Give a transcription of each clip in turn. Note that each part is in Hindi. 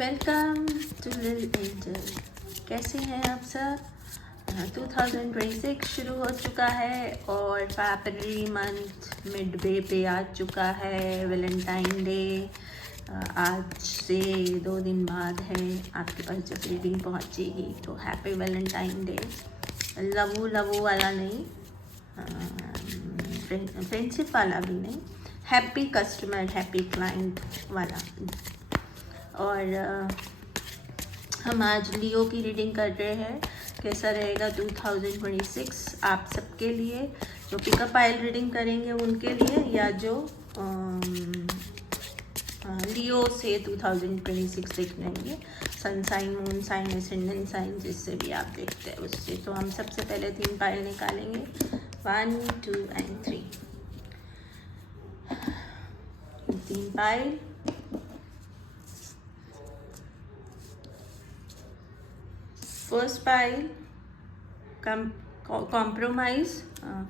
वेलकम टू लिल एंजल। कैसे हैं आप सब? 2026 शुरू हो चुका है और फरवरी मंथ मिडवे पे आ चुका है। वैलेंटाइन डे आज से 2 दिन बाद है। आपके पास जब रीडिंग पहुंचेगी तो happy Valentine day. Lavu Lavu वाला नहीं, फ्रेंडशिप वाला भी नहीं, हैप्पी कस्टमर हैप्पी क्लाइंट वाला। और हम आज लियो की रीडिंग कर रहे हैं। कैसा रहेगा 2026 आप सबके लिए, जो पिकअप आइल रीडिंग करेंगे उनके लिए, या जो लियो से 2026 देख लेंगे, sun sign, moon sign, ascendant sign, जिससे भी आप देखते हैं उससे। तो हम सबसे पहले 3 पाइल निकालेंगे, 1, 2 and 3। 3 pile. First pile, compromise.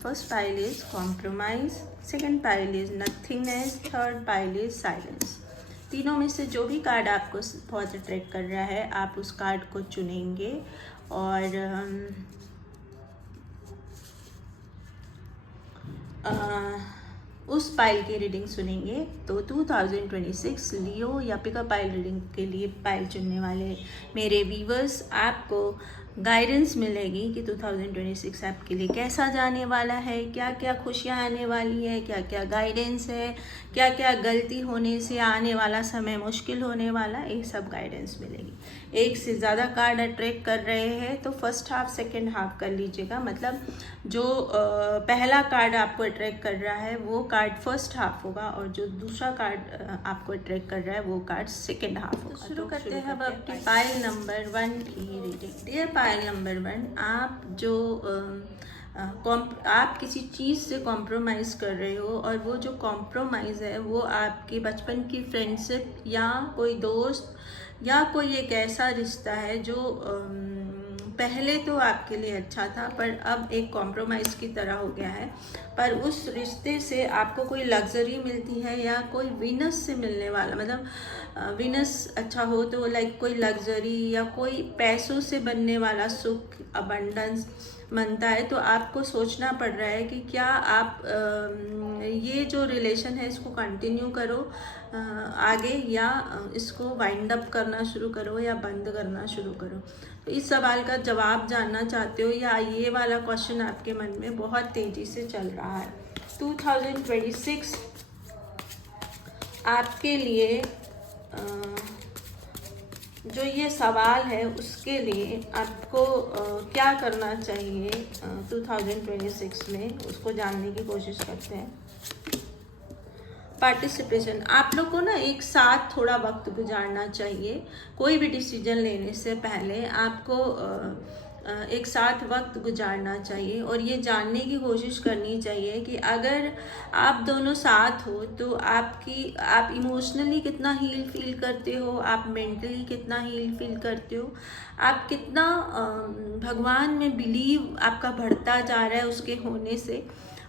First pile is compromise. Second pile is nothingness. Third pile is silence. तीनों में से जो भी कार्ड आपको बहुत अट्रैक्ट कर रहा है, आप उस कार्ड को चुनेंगे और उस पाइल की रीडिंग सुनेंगे। तो 2026 लियो या पिकअप पाइल रीडिंग के लिए पाइल चुनने वाले मेरे व्यूवर्स, आपको गाइडेंस मिलेगी कि 2026 आपके लिए कैसा जाने वाला है, क्या क्या खुशियाँ आने वाली है, क्या क्या गाइडेंस है, क्या क्या गलती होने से आने वाला समय मुश्किल होने वाला, ये सब गाइडेंस मिलेगी। एक से ज़्यादा कार्ड अट्रैक्ट कर रहे हैं तो फर्स्ट हाफ सेकेंड हाफ कर लीजिएगा। मतलब जो पहला कार्ड आपको अट्रैक्ट कर रहा है वो कार्ड फर्स्ट हाफ होगा, और जो दूसरा कार्ड आपको अट्रैक्ट कर रहा है वो कार्ड सेकेंड हाफ होगा। शुरू करते हैं अब आपकी पाइल नंबर 1 की रीडिंग। डियर पाइल नंबर 1, आप जो आप किसी चीज़ से कॉम्प्रोमाइज़ कर रहे हो, और वो जो कॉम्प्रोमाइज़ है वो आपकी बचपन की फ्रेंडशिप या कोई दोस्त या कोई एक ऐसा रिश्ता है जो पहले तो आपके लिए अच्छा था पर अब एक कॉम्प्रोमाइज़ की तरह हो गया है। पर उस रिश्ते से आपको कोई लग्जरी मिलती है या कोई विनस से मिलने वाला, मतलब विनस अच्छा हो तो लाइक कोई लग्जरी या कोई पैसों से बनने वाला सुख, अबंडेंस बनता है। तो आपको सोचना पड़ रहा है कि क्या आप ये जो रिलेशन है इसको कंटिन्यू करो आगे, या इसको वाइंड अप करना शुरू करो या बंद करना शुरू करो। तो इस सवाल का जवाब जानना चाहते हो, या ये वाला क्वेश्चन आपके मन में बहुत तेज़ी से चल रहा है। 2026 आपके लिए जो ये सवाल है उसके लिए आपको क्या करना चाहिए 2026 में, उसको जानने की कोशिश करते हैं। पार्टिसिपेशन, आप लोग को ना एक साथ थोड़ा वक्त गुजारना चाहिए। कोई भी डिसीजन लेने से पहले आपको एक साथ वक्त गुजारना चाहिए और ये जानने की कोशिश करनी चाहिए कि अगर आप दोनों साथ हो तो आप इमोशनली कितना हील फील करते हो, आप मेंटली कितना हील फील करते हो, आप कितना भगवान में बिलीव आपका बढ़ता जा रहा है उसके होने से,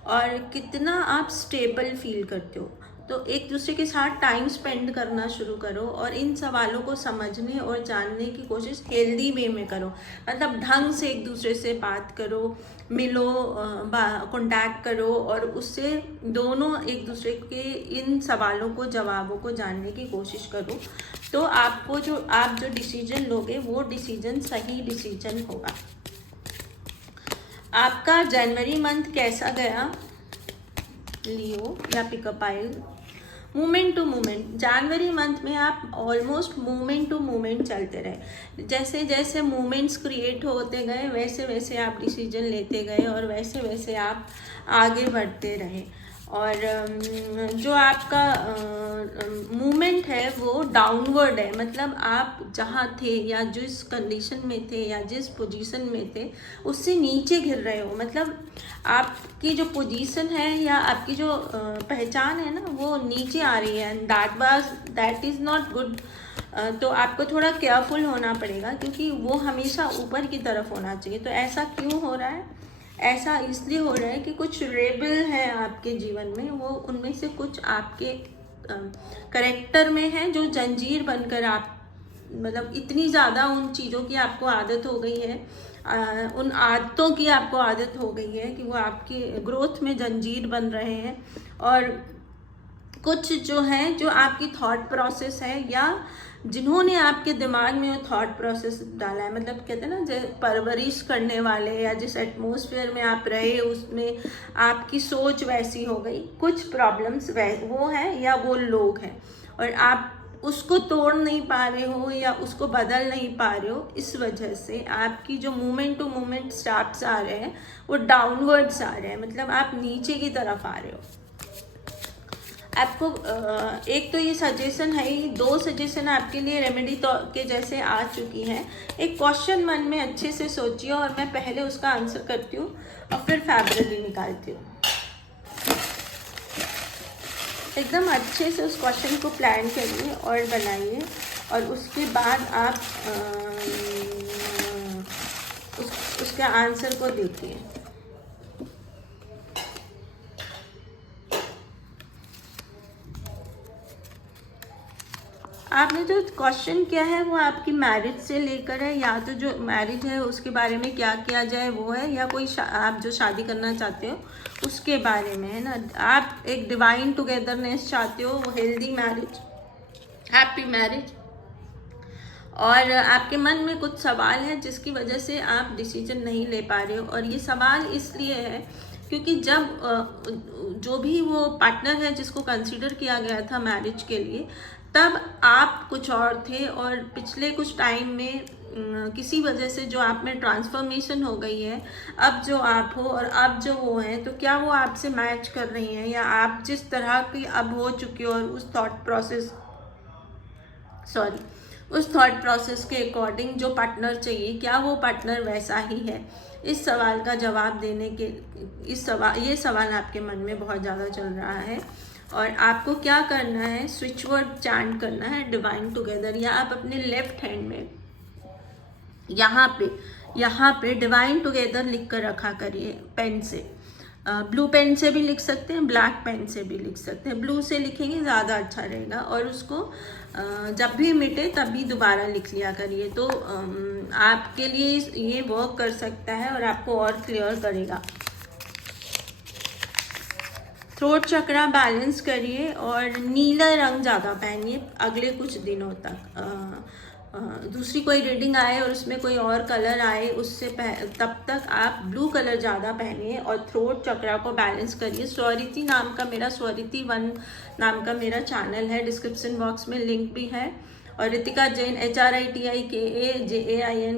और कितना आप स्टेबल फील करते हो। तो एक दूसरे के साथ टाइम स्पेंड करना शुरू करो और इन सवालों को समझने और जानने की कोशिश हेल्दी वे में करो। मतलब ढंग से एक दूसरे से बात करो, मिलो, कांटेक्ट करो, और उससे दोनों एक दूसरे के इन सवालों को, जवाबों को जानने की कोशिश करो। तो आपको आप जो डिसीजन लोगे वो डिसीजन सही डिसीजन होगा। आपका जनवरी मंथ कैसा गया लियो या पिकअप आइल? मोमेंट टू मोमेंट, जनवरी मंथ में आप ऑलमोस्ट मोमेंट टू मोमेंट चलते रहे। जैसे जैसे मोमेंट्स क्रिएट होते गए वैसे वैसे आप डिसीजन लेते गए और वैसे वैसे आप आगे बढ़ते रहे। और जो आपका मूवमेंट है वो डाउनवर्ड है, मतलब आप जहाँ थे या जिस कंडीशन में थे या जिस पोजीशन में थे उससे नीचे गिर रहे हो। मतलब आपकी जो पोजीशन है या आपकी जो पहचान है ना वो नीचे आ रही है, and that is not good. तो आपको थोड़ा केयरफुल होना पड़ेगा क्योंकि वो हमेशा ऊपर की तरफ होना चाहिए। तो ऐसा क्यों हो रहा है? ऐसा इसलिए हो रहा है कि कुछ रेबल हैं आपके जीवन में, वो उनमें से कुछ आपके करेक्टर में है जो जंजीर बनकर आप मतलब इतनी ज़्यादा उन चीज़ों की आपको आदत हो गई है, उन आदतों की आपको आदत हो गई है कि वो आपकी ग्रोथ में जंजीर बन रहे हैं। और कुछ जो है, जो आपकी थॉट प्रोसेस है या जिन्होंने आपके दिमाग में वो थॉट प्रोसेस डाला है, मतलब कहते हैं ना, जो परवरिश करने वाले या जिस एटमॉस्फेयर में आप रहे उसमें आपकी सोच वैसी हो गई, कुछ प्रॉब्लम्स वो हैं या वो लोग हैं, और आप उसको तोड़ नहीं पा रहे हो या उसको बदल नहीं पा रहे हो। इस वजह से आपकी जो मूवमेंट टू मूवमेंट स्टार्ट्स आ रहे हैं वो डाउनवर्ड्स आ रहे हैं, मतलब आप नीचे की तरफ आ रहे हो। आपको एक तो ये सजेशन है ही, 2 सजेशन आपके लिए रेमेडी तो के जैसे आ चुकी हैं। एक क्वेश्चन मन में अच्छे से सोचिए और मैं पहले उसका आंसर करती हूँ और फिर फैब्रिली निकालती हूँ। एकदम अच्छे से उस क्वेश्चन को प्लान करिए और बनाइए, और उसके बाद आप उसके आंसर को देखिए। आपने जो क्वेश्चन किया है वो आपकी मैरिज से लेकर है, या तो जो मैरिज है उसके बारे में क्या किया जाए वो है, या कोई आप जो शादी करना चाहते हो उसके बारे में है ना। आप एक डिवाइन टुगेदरनेस चाहते हो, वो हेल्दी मैरिज, हैप्पी मैरिज, और आपके मन में कुछ सवाल है जिसकी वजह से आप डिसीजन नहीं ले पा रहे हो। और ये सवाल इसलिए है क्योंकि जब जो भी वो पार्टनर है जिसको कंसीडर किया गया था मैरिज के लिए, तब आप कुछ और थे, और पिछले कुछ टाइम में किसी वजह से जो आप में ट्रांसफॉर्मेशन हो गई है, अब जो आप हो और अब जो वो हैं, तो क्या वो आपसे मैच कर रही हैं, या आप जिस तरह की अब हो चुके हो और उस थॉट प्रोसेस के अकॉर्डिंग जो पार्टनर चाहिए, क्या वो पार्टनर वैसा ही है। इस सवाल का जवाब देने के ये सवाल आपके मन में बहुत ज़्यादा चल रहा है। और आपको क्या करना है, स्विच वर्ड चैंट करना है, डिवाइन टुगेदर, या आप अपने लेफ्ट हैंड में यहाँ पे डिवाइन टुगेदर लिख कर रखा करिए पेन से। ब्लू पेन से भी लिख सकते हैं, ब्लैक पेन से भी लिख सकते हैं। ब्लू से लिखेंगे ज़्यादा अच्छा रहेगा, और उसको जब भी मिटे तभी दोबारा लिख लिया करिए, तो आपके लिए ये वर्क कर सकता है और आपको और क्लियर करेगा। थ्रोट चक्रा बैलेंस करिए और नीला रंग ज़्यादा पहनिए अगले कुछ दिनों तक। दूसरी कोई रीडिंग आए और उसमें कोई और कलर आए उससे तब तक आप ब्लू कलर ज़्यादा पहनिए और थ्रोट चक्रा को बैलेंस करिए। स्वरिति नाम का मेरा स्वरिति 1 नाम का मेरा चैनल है, डिस्क्रिप्शन बॉक्स में लिंक भी है। और रितिका जैन HRITIKAJAIN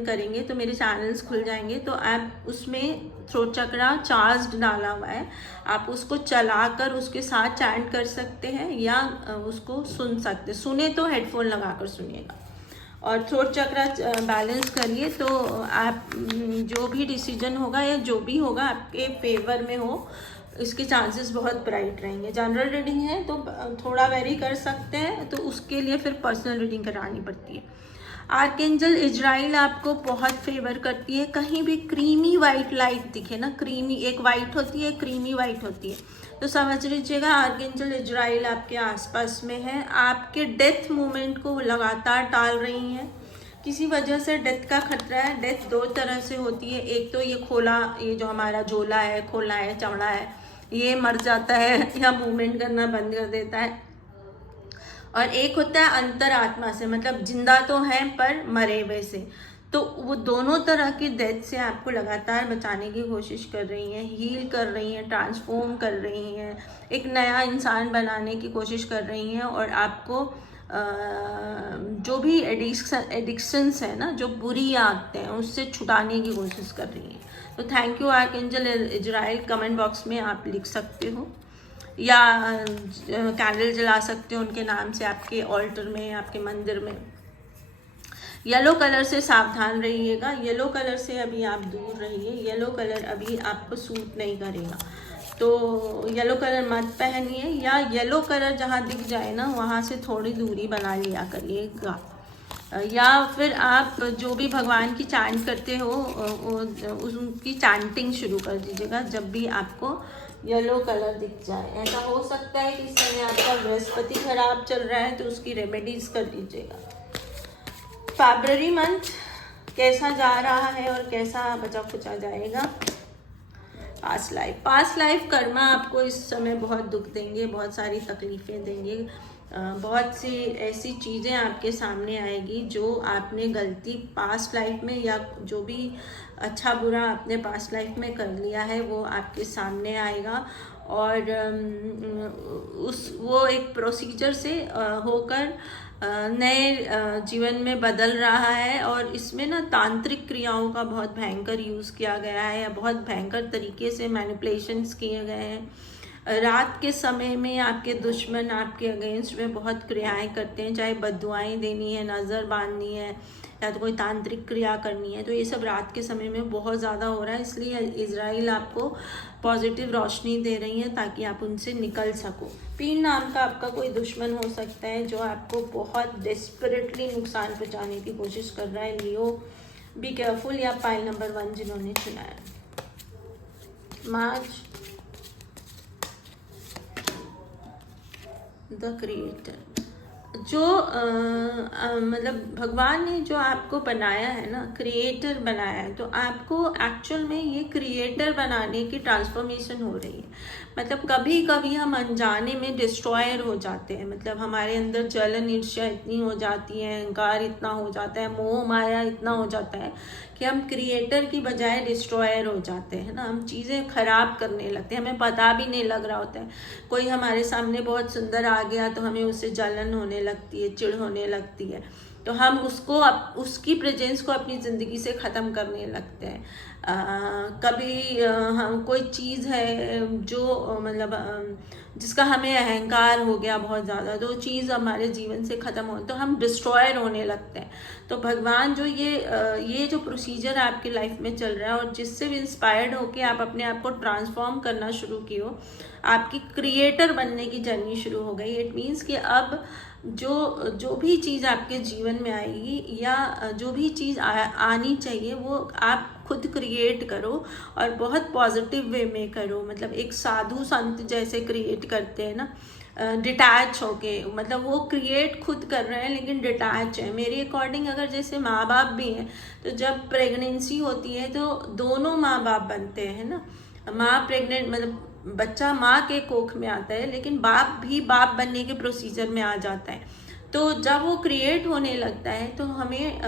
करेंगे तो मेरे चैनल्स खुल जाएंगे, तो आप उसमें थ्रोट चक्रा चार्ज डाला हुआ है, आप उसको चलाकर उसके साथ चैंट कर सकते हैं या उसको सुन सकते, सुने तो हेडफोन लगाकर सुनिएगा। और थ्रोट चक्रा बैलेंस करिए तो आप जो भी डिसीजन होगा या जो भी होगा आपके फेवर में हो, इसके चांसेस बहुत ब्राइट रहेंगे। जनरल रीडिंग है तो थोड़ा वेरी कर सकते हैं, तो उसके लिए फिर पर्सनल रीडिंग करानी पड़ती है। आर्कएंजल इजराइल आपको बहुत फेवर करती है। कहीं भी क्रीमी वाइट लाइट दिखे ना, क्रीमी एक वाइट होती है, क्रीमी वाइट होती है, तो समझ लीजिएगा आर्कएंजल इजराइल आपके आसपास में है। आपके डेथ मूवमेंट को लगातार टाल रही हैं, किसी वजह से डेथ का खतरा है। डेथ 2 तरह से होती है, एक तो ये खोला, ये जो हमारा झोला है, खोला है, चमड़ा है, ये मर जाता है या मूवमेंट करना बंद कर देता है, और एक होता है अंतरात्मा से, मतलब जिंदा तो हैं पर मरे हुए से। तो वो दोनों तरह की डेथ से आपको लगातार बचाने की कोशिश कर रही हैं, हील कर रही हैं, ट्रांसफॉर्म कर रही हैं, एक नया इंसान बनाने की कोशिश कर रही हैं, और आपको जो भी एडिक्शंस है ना, जो बुरी आदतें हैं, उससे छुटाने की कोशिश कर रही हैं। तो thank you archangel Israel. Comment box में आप लिख सकते हो या कैंडल जला सकते हो उनके नाम से आपके ऑल्टर में, आपके मंदिर में। येलो कलर से सावधान रहिएगा, येलो कलर से अभी आप दूर रहिए, येलो कलर अभी आपको सूट नहीं करेगा, तो येलो कलर मत पहनिए, या येलो कलर जहाँ दिख जाए ना वहाँ से थोड़ी दूरी बना लिया करिएगा। या फिर आप जो भी भगवान की चैंट करते हो उनकी चैंटिंग शुरू कर दीजिएगा जब भी आपको येलो कलर दिख जाए। ऐसा हो सकता है कि इस समय आपका बृहस्पति खराब चल रहा है, तो उसकी रेमेडीज कर दीजिएगा। फरवरी मंथ कैसा जा रहा है और कैसा बचा खुचा जाएगा। पास्ट लाइफ कर्मा आपको इस समय बहुत दुख देंगे, बहुत सारी तकलीफ़ें देंगे, बहुत सी ऐसी चीज़ें आपके सामने आएगी जो आपने गलती पास्ट लाइफ में या जो भी अच्छा बुरा आपने पास्ट लाइफ में कर लिया है वो आपके सामने आएगा। और वो एक प्रोसीजर से होकर नए जीवन में बदल रहा है। और इसमें ना तांत्रिक क्रियाओं का बहुत भयंकर यूज़ किया गया है या बहुत भयंकर तरीके से मैनिपुलेशंस किए गए हैं। रात के समय में आपके दुश्मन आपके अगेंस्ट में बहुत क्रियाएं करते हैं, चाहे बद्दुआएं देनी है, नज़र बांधनी है या तो कोई तांत्रिक क्रिया करनी है, तो ये सब रात के समय में बहुत ज़्यादा हो रहा है। इसलिए इजराइल आपको पॉजिटिव रोशनी दे रही है ताकि आप उनसे निकल सको। पीन नाम का आपका कोई दुश्मन हो सकता है जो आपको बहुत डेस्परेटली नुकसान पहुंचाने की कोशिश कर रहा है। लियो बी केयरफुल। या पाइल नंबर 1 जिन्होंने चुना है। मार्च द क्रिएटर, जो मतलब भगवान ने जो आपको बनाया है ना, क्रिएटर बनाया है, तो आपको एक्चुअल में ये क्रिएटर बनाने की ट्रांसफॉर्मेशन हो रही है। मतलब कभी कभी हम अनजाने में डिस्ट्रॉयर हो जाते हैं, मतलब हमारे अंदर जलन ईर्ष्या इतनी हो जाती है, अहंकार इतना हो जाता है, मोह माया इतना हो जाता है कि हम क्रिएटर की बजाय डिस्ट्रॉयर हो जाते हैं ना। हम चीज़ें खराब करने लगते हैं, हमें पता भी नहीं लग रहा होता है। कोई हमारे सामने बहुत सुंदर आ गया तो हमें उससे जलन होने लगती है, चिढ़ होने लगती है, तो हम उसकी प्रेजेंस को अपनी ज़िंदगी से ख़त्म करने लगते हैं। कभी हम कोई चीज़ है जो मतलब जिसका हमें अहंकार हो गया बहुत ज़्यादा, तो चीज़ हमारे जीवन से ख़त्म हो तो हम डिस्ट्रॉयर होने लगते हैं। तो भगवान जो ये जो प्रोसीजर आपकी लाइफ में चल रहा है और जिससे भी इंस्पायर्ड होके आप अपने आप को ट्रांसफॉर्म करना शुरू की हो, आपकी क्रिएटर बनने की जर्नी शुरू हो गई। इट मीन्स कि अब जो भी चीज़ आपके जीवन में आएगी या जो भी चीज़ आनी चाहिए वो आप खुद क्रिएट करो और बहुत पॉजिटिव वे में करो। मतलब एक साधु संत जैसे क्रिएट करते हैं ना, डिटैच होके, मतलब वो क्रिएट खुद कर रहे हैं लेकिन डिटैच है। मेरे अकॉर्डिंग अगर जैसे माँ बाप भी हैं तो जब प्रेगनेंसी होती है तो दोनों माँ बाप बनते हैं ना। माँ प्रेग्नेंट मतलब बच्चा माँ के कोख में आता है लेकिन बाप भी बाप बनने के प्रोसीजर में आ जाता है। तो जब वो क्रिएट होने लगता है तो हमें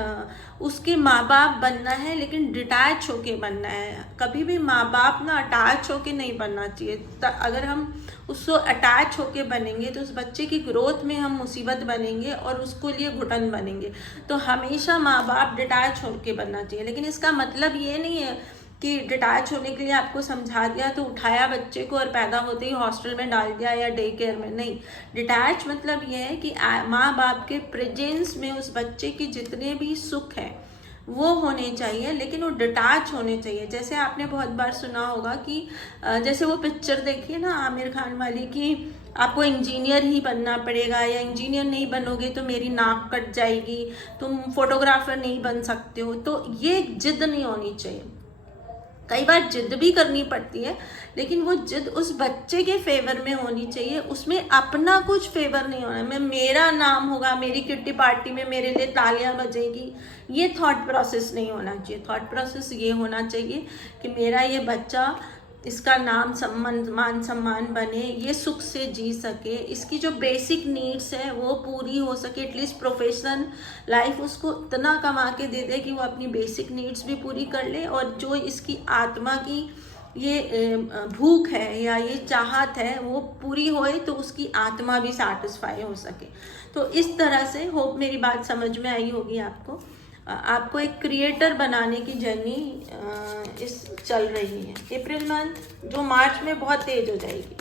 उसके माँ बाप बनना है लेकिन डिटैच होके बनना है। कभी भी माँ बाप ना अटैच होके नहीं बनना चाहिए। अगर हम उसको अटैच होके बनेंगे तो उस बच्चे की ग्रोथ में हम मुसीबत बनेंगे और उसको लिए घुटन बनेंगे। तो हमेशा माँ बाप डिटैच होके बनना चाहिए। लेकिन इसका मतलब ये नहीं है कि डिटैच होने के लिए आपको समझा दिया तो उठाया बच्चे को और पैदा होते ही हॉस्टल में डाल दिया या डे केयर में, नहीं। डिटैच मतलब ये है कि माँ बाप के प्रेजेंस में उस बच्चे की जितने भी सुख हैं वो होने चाहिए, लेकिन वो डिटैच होने चाहिए। जैसे आपने बहुत बार सुना होगा कि जैसे वो पिक्चर देखिए ना आमिर खान वाली कि आपको इंजीनियर ही बनना पड़ेगा या इंजीनियर नहीं बनोगे तो मेरी नाक कट जाएगी, तुम फोटोग्राफर नहीं बन सकते हो। तो ये जिद नहीं होनी चाहिए। कई बार जिद भी करनी पड़ती है लेकिन वो जिद उस बच्चे के फेवर में होनी चाहिए, उसमें अपना कुछ फेवर नहीं होना। मेरा नाम होगा, मेरी किट्टी पार्टी में मेरे लिए तालियां बजेगी, ये थॉट प्रोसेस नहीं होना चाहिए। थॉट प्रोसेस ये होना चाहिए कि मेरा ये बच्चा, इसका नाम मान सम्मान बने, ये सुख से जी सके, इसकी जो बेसिक नीड्स है वो पूरी हो सके। एटलीस्ट प्रोफेशनल लाइफ उसको इतना कमा के दे दे कि वो अपनी बेसिक नीड्स भी पूरी कर ले और जो इसकी आत्मा की ये भूख है या ये चाहत है वो पूरी होए तो उसकी आत्मा भी सेटिस्फाई हो सके। तो इस तरह से होप मेरी बात समझ में आई होगी आपको। आपको एक क्रिएटर बनाने की जर्नी इस चल रही है। अप्रैल मंथ जो मार्च में बहुत तेज हो जाएगी।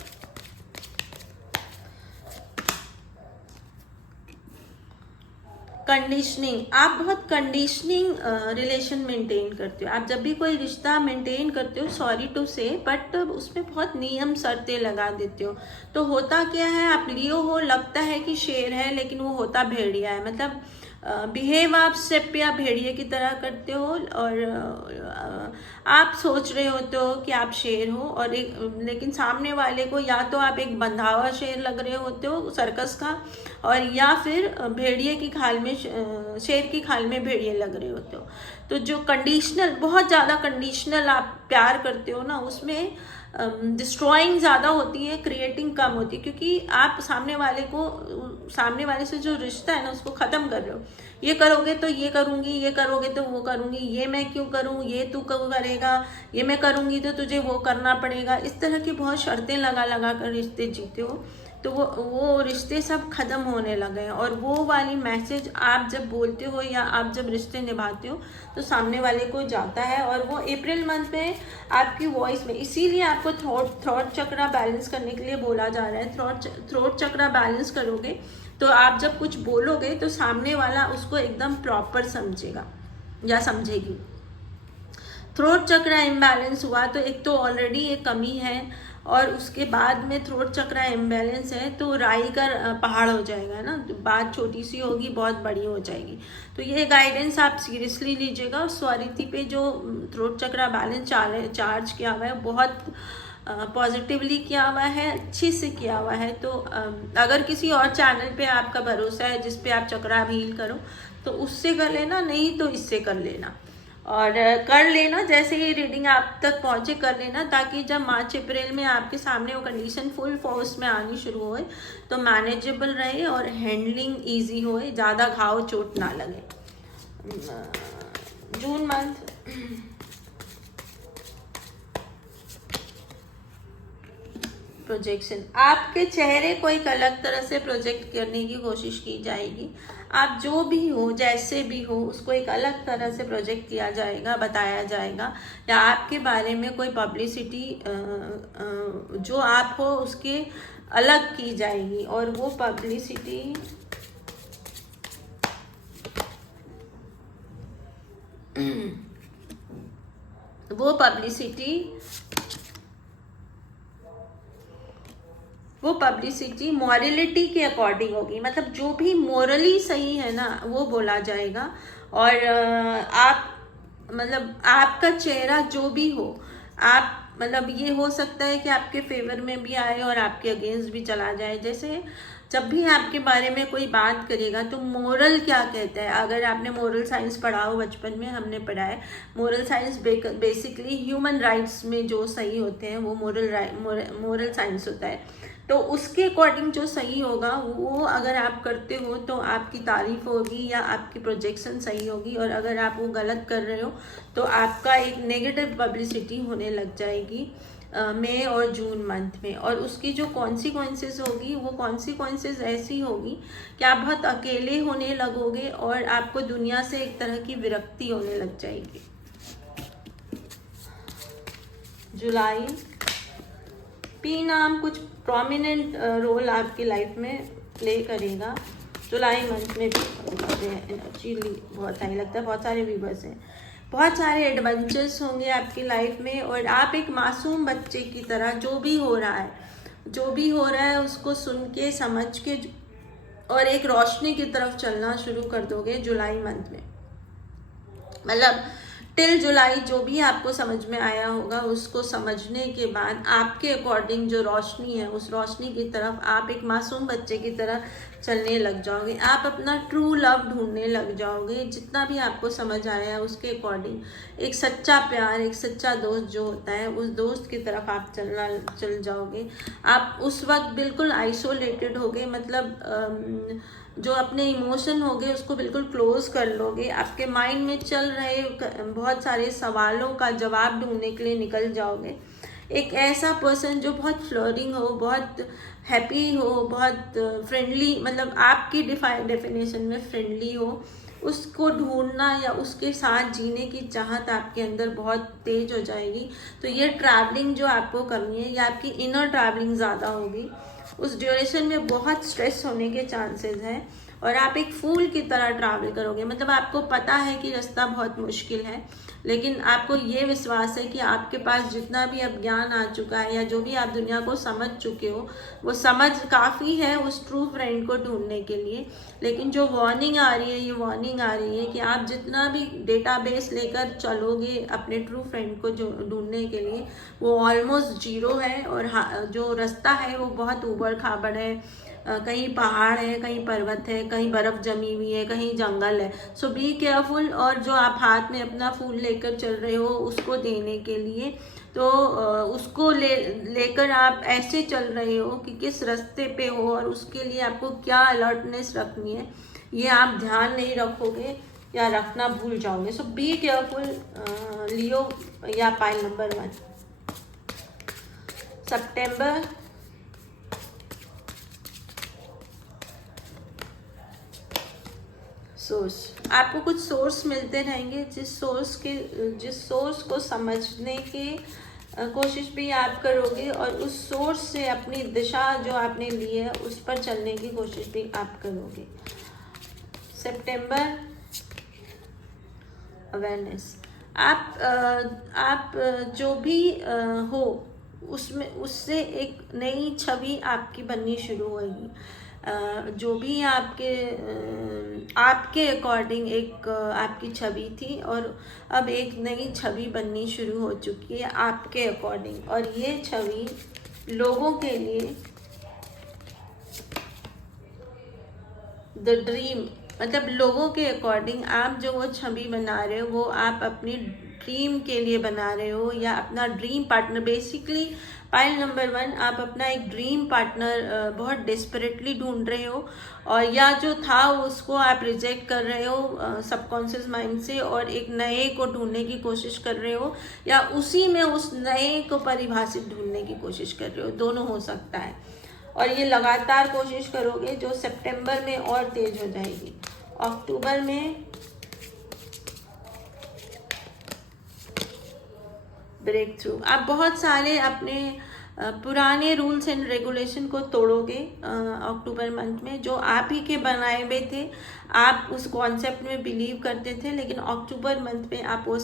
कंडीशनिंग, आप बहुत कंडीशनिंग रिलेशन मेंटेन करते हो। आप जब भी कोई रिश्ता मेंटेन करते हो, सॉरी टू से, बट उसमें बहुत नियम शर्तें लगा देते हो। तो होता क्या है, आप लियो हो, लगता है कि शेर है लेकिन वो होता भेड़िया है। मतलब बिहेव आप स्टेप या भेड़िए की तरह करते हो, और आप सोच रहे होते हो कि आप शेर हो, और लेकिन सामने वाले को या तो आप एक बंधा हुआ शेर लग रहे होते हो सर्कस का, और या फिर भेड़िए की खाल में शेर की खाल में भेड़िए लग रहे होते हो। तो जो कंडीशनल, बहुत ज़्यादा कंडीशनल आप प्यार करते हो ना, उसमें डिस्ट्रॉइंग ज़्यादा होती है, क्रिएटिंग कम होती है, क्योंकि आप सामने वाले से जो रिश्ता है ना उसको ख़त्म कर रहे हो। ये करोगे तो ये करूँगी, ये करोगे तो वो करूँगी, ये मैं क्यों करूँ, ये तू क्यों करेगा, ये मैं करूँगी तो तुझे वो करना पड़ेगा, इस तरह की बहुत शर्तें लगा लगा कर रिश्ते जीते हो। तो वो रिश्ते सब ख़त्म होने लगे हैं। और वो वाली मैसेज आप जब बोलते हो या आप जब रिश्ते निभाते हो तो सामने वाले को जाता है, और वो अप्रैल मंथ में आपकी वॉइस में, इसीलिए आपको थ्रोट चक्रा बैलेंस करने के लिए बोला जा रहा है। थ्रोट चक्रा बैलेंस करोगे तो आप जब कुछ बोलोगे तो सामने वाला उसको एकदम प्रॉपर समझेगा या समझेगी। थ्रोट चक्रा इम्बैलेंस हुआ तो एक तो ऑलरेडी एक कमी है, और उसके बाद में थ्रोट चक्रा इम्बैलेंस है तो राई का पहाड़ हो जाएगा ना, तो बात छोटी सी होगी बहुत बड़ी हो जाएगी। तो ये गाइडेंस आप सीरियसली लीजिएगा। और स्वरिति पे जो थ्रोट चक्रा बैलेंस चार्ज किया हुआ है, बहुत पॉजिटिवली किया हुआ है, अच्छे से किया हुआ है। तो अगर किसी और चैनल पे आपका भरोसा है जिस पे आप चक्रा हील करो तो उससे कर लेना, नहीं तो इससे कर लेना, और कर लेना जैसे ही रीडिंग आप तक पहुँचे कर लेना, ताकि जब मार्च अप्रैल में आपके सामने वो कंडीशन फुल फोर्स में आनी शुरू होए तो मैनेजेबल रहे और हैंडलिंग इजी होए, ज़्यादा घाव चोट ना लगे। जून मंथ प्रोजेक्शन, आपके चेहरे को एक अलग तरह से प्रोजेक्ट करने की कोशिश की जाएगी। आप जो भी हो, जैसे भी हो, उसको एक अलग तरह से प्रोजेक्ट किया जाएगा, बताया जाएगा, या आपके बारे में कोई पब्लिसिटी जो आप हो उसके अलग की जाएगी। और वो पब्लिसिटी वो पब्लिसिटी मॉरलिटी के अकॉर्डिंग होगी, मतलब जो भी मोरली सही है ना वो बोला जाएगा। और आप मतलब आपका चेहरा जो भी हो, आप मतलब ये हो सकता है कि आपके फेवर में भी आए और आपके अगेंस्ट भी चला जाए। जैसे जब भी आपके बारे में कोई बात करेगा तो मोरल क्या कहता है, अगर आपने मोरल साइंस पढ़ा हो, बचपन में हमने पढ़ा है moral science, basically human rights में जो सही होते हैं वो मोरल साइंस होता है। तो उसके अकॉर्डिंग जो सही होगा वो अगर आप करते हो तो आपकी तारीफ होगी या आपकी प्रोजेक्शन सही होगी, और अगर आप वो गलत कर रहे हो तो आपका एक नेगेटिव पब्लिसिटी होने लग जाएगी मई और जून मंथ में। और उसकी जो कॉन्सिक्वेंसेस होगी वो कॉन्सिक्वेंसेस ऐसी होगी कि आप बहुत अकेले होने लगोगे और आपको दुनिया से एक तरह की विरक्ति होने लग जाएगी। जुलाई, पी नाम कुछ प्रोमिनेंट रोल आपकी लाइफ में प्ले करेगा जुलाई मंथ में भी। एक्चुअली बहुत सही लगता है, बहुत सारे व्यूवर्स हैं, बहुत सारे एडवेंचर्स होंगे आपकी लाइफ में, और आप एक मासूम बच्चे की तरह जो भी हो रहा है उसको सुन के समझ के और एक रोशनी की तरफ चलना शुरू कर दोगे जुलाई मंथ में। मतलब टिल जुलाई जो भी आपको समझ में आया होगा उसको समझने के बाद आपके अकॉर्डिंग जो रोशनी है उस रोशनी की तरफ आप एक मासूम बच्चे की तरह चलने लग जाओगे। आप अपना ट्रू लव ढूंढने लग जाओगे, जितना भी आपको समझ आया उसके अकॉर्डिंग एक सच्चा प्यार, एक सच्चा दोस्त जो होता है उस दोस्त की तरफ आप चल जाओगे। आप उस वक्त बिल्कुल आइसोलेटेड होगे, मतलब जो अपने इमोशन होंगे उसको बिल्कुल क्लोज कर लोगे। आपके माइंड में चल रहे बहुत सारे सवालों का जवाब ढूंढने के लिए निकल जाओगे। एक ऐसा पर्सन जो बहुत फ्लोरिंग हो, बहुत हैप्पी हो, बहुत फ्रेंडली, मतलब आपकी डेफिनेशन में फ्रेंडली हो, उसको ढूंढना या उसके साथ जीने की चाहत आपके अंदर बहुत तेज हो जाएगी। तो ये ट्रैवलिंग जो आपको करनी है, या आपकी इनर ट्रैवलिंग ज़्यादा होगी। उस ड्यूरेशन में बहुत स्ट्रेस होने के चांसेस हैं, और आप एक फूल की तरह ट्रैवल करोगे। मतलब आपको पता है कि रास्ता बहुत मुश्किल है, लेकिन आपको ये विश्वास है कि आपके पास जितना भी अब ज्ञान आ चुका है या जो भी आप दुनिया को समझ चुके हो, वो समझ काफ़ी है उस ट्रू फ्रेंड को ढूंढने के लिए। लेकिन जो वार्निंग आ रही है, ये वार्निंग आ रही है कि आप जितना भी डेटाबेस लेकर चलोगे अपने ट्रू फ्रेंड को जो ढूंढने के लिए, वो ऑलमोस्ट जीरो है। और जो रास्ता है वो बहुत ऊबड़ खाबड़ है, कहीं पहाड़ है, कहीं पर्वत है, कहीं बर्फ जमी हुई है, कहीं जंगल है। सो बी केयरफुल। और जो आप हाथ में अपना फूल लेकर चल रहे हो उसको देने के लिए, तो उसको लेकर आप ऐसे चल रहे हो कि किस रास्ते पे हो और उसके लिए आपको क्या अलर्टनेस रखनी है, ये आप ध्यान नहीं रखोगे या रखना भूल जाओगे। सो बी केयरफुल लियो या पाइल नंबर 1। सितंबर, सोर्स, आपको कुछ सोर्स मिलते रहेंगे, जिस सोर्स को समझने की कोशिश भी आप करोगे और उस सोर्स से अपनी दिशा जो आपने ली है उस पर चलने की कोशिश भी आप करोगे। सितंबर, अवेयरनेस, आप जो भी हो उससे एक नई छवि आपकी बननी शुरू होगी। जो भी आपके अकॉर्डिंग एक आपकी छवि थी और अब एक नई छवि बननी शुरू हो चुकी है आपके अकॉर्डिंग। और ये छवि लोगों के लिए द ड्रीम, मतलब लोगों के अकॉर्डिंग आप जो वो छवि बना रहे हो वो आप अपनी ड्रीम के लिए बना रहे हो या अपना dream partner. Basically pile number 1, आप अपना एक ड्रीम पार्टनर बहुत डेस्परेटली ढूंढ रहे हो, और या जो था उसको आप रिजेक्ट कर रहे हो सबकॉन्शियस माइंड से और एक नए को ढूंढने की कोशिश कर रहे हो, या उसी में उस नए को परिभाषित ढूंढने की कोशिश कर रहे हो। दोनों हो सकता है। और ये लगातार कोशिश करोगे जो सितंबर में और तेज हो जाएगी। अक्टूबर में ब्रेक थ्रू, आप बहुत सारे अपने पुराने रूल्स एंड रेगुलेशन को तोड़ोगे अक्टूबर मंथ में, जो आप ही के बनाए हुए थे। आप उस कॉन्सेप्ट में बिलीव करते थे, लेकिन अक्टूबर मंथ में आप वो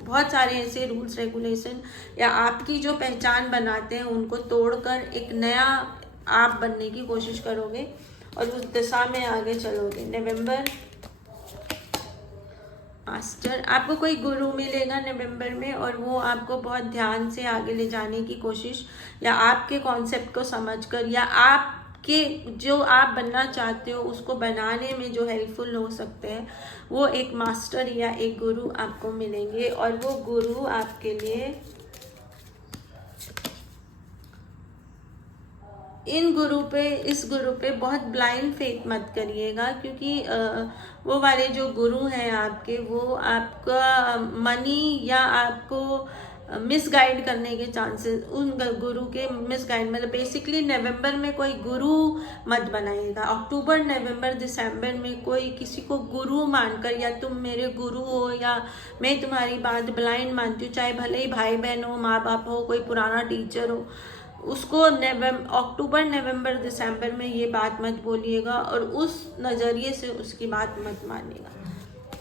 बहुत सारे ऐसे रूल्स रेगुलेशन या आपकी जो पहचान बनाते हैं उनको तोड़कर एक नया आप बनने की कोशिश करोगे और उस दिशा में आगे चलोगे। नवंबर, मास्टर, आपको कोई गुरु मिलेगा नवंबर में और वो आपको बहुत ध्यान से आगे ले जाने की कोशिश या आपके कॉन्सेप्ट को समझकर या आपके जो आप बनना चाहते हो उसको बनाने में जो हेल्पफुल हो सकते हैं, वो एक मास्टर या एक गुरु आपको मिलेंगे। और वो गुरु आपके लिए, इस गुरु पे बहुत ब्लाइंड फेथ मत करिएगा, क्योंकि वो वाले जो गुरु हैं आपके, वो आपका मनी या आपको मिसगाइड करने के चांसेस, उन गुरु के मिसगाइड, मतलब बेसिकली नवंबर में कोई गुरु मत बनाइएगा। अक्टूबर, नवंबर, दिसंबर में कोई किसी को गुरु मानकर या तुम मेरे गुरु हो या मैं तुम्हारी बात ब्लाइंड मानती हूँ, चाहे भले ही भाई बहन हो, माँ बाप हो, कोई पुराना टीचर हो, उसको अक्टूबर, नवंबर, दिसंबर में ये बात मत बोलिएगा और उस नज़रिए से उसकी बात मत मानिएगा।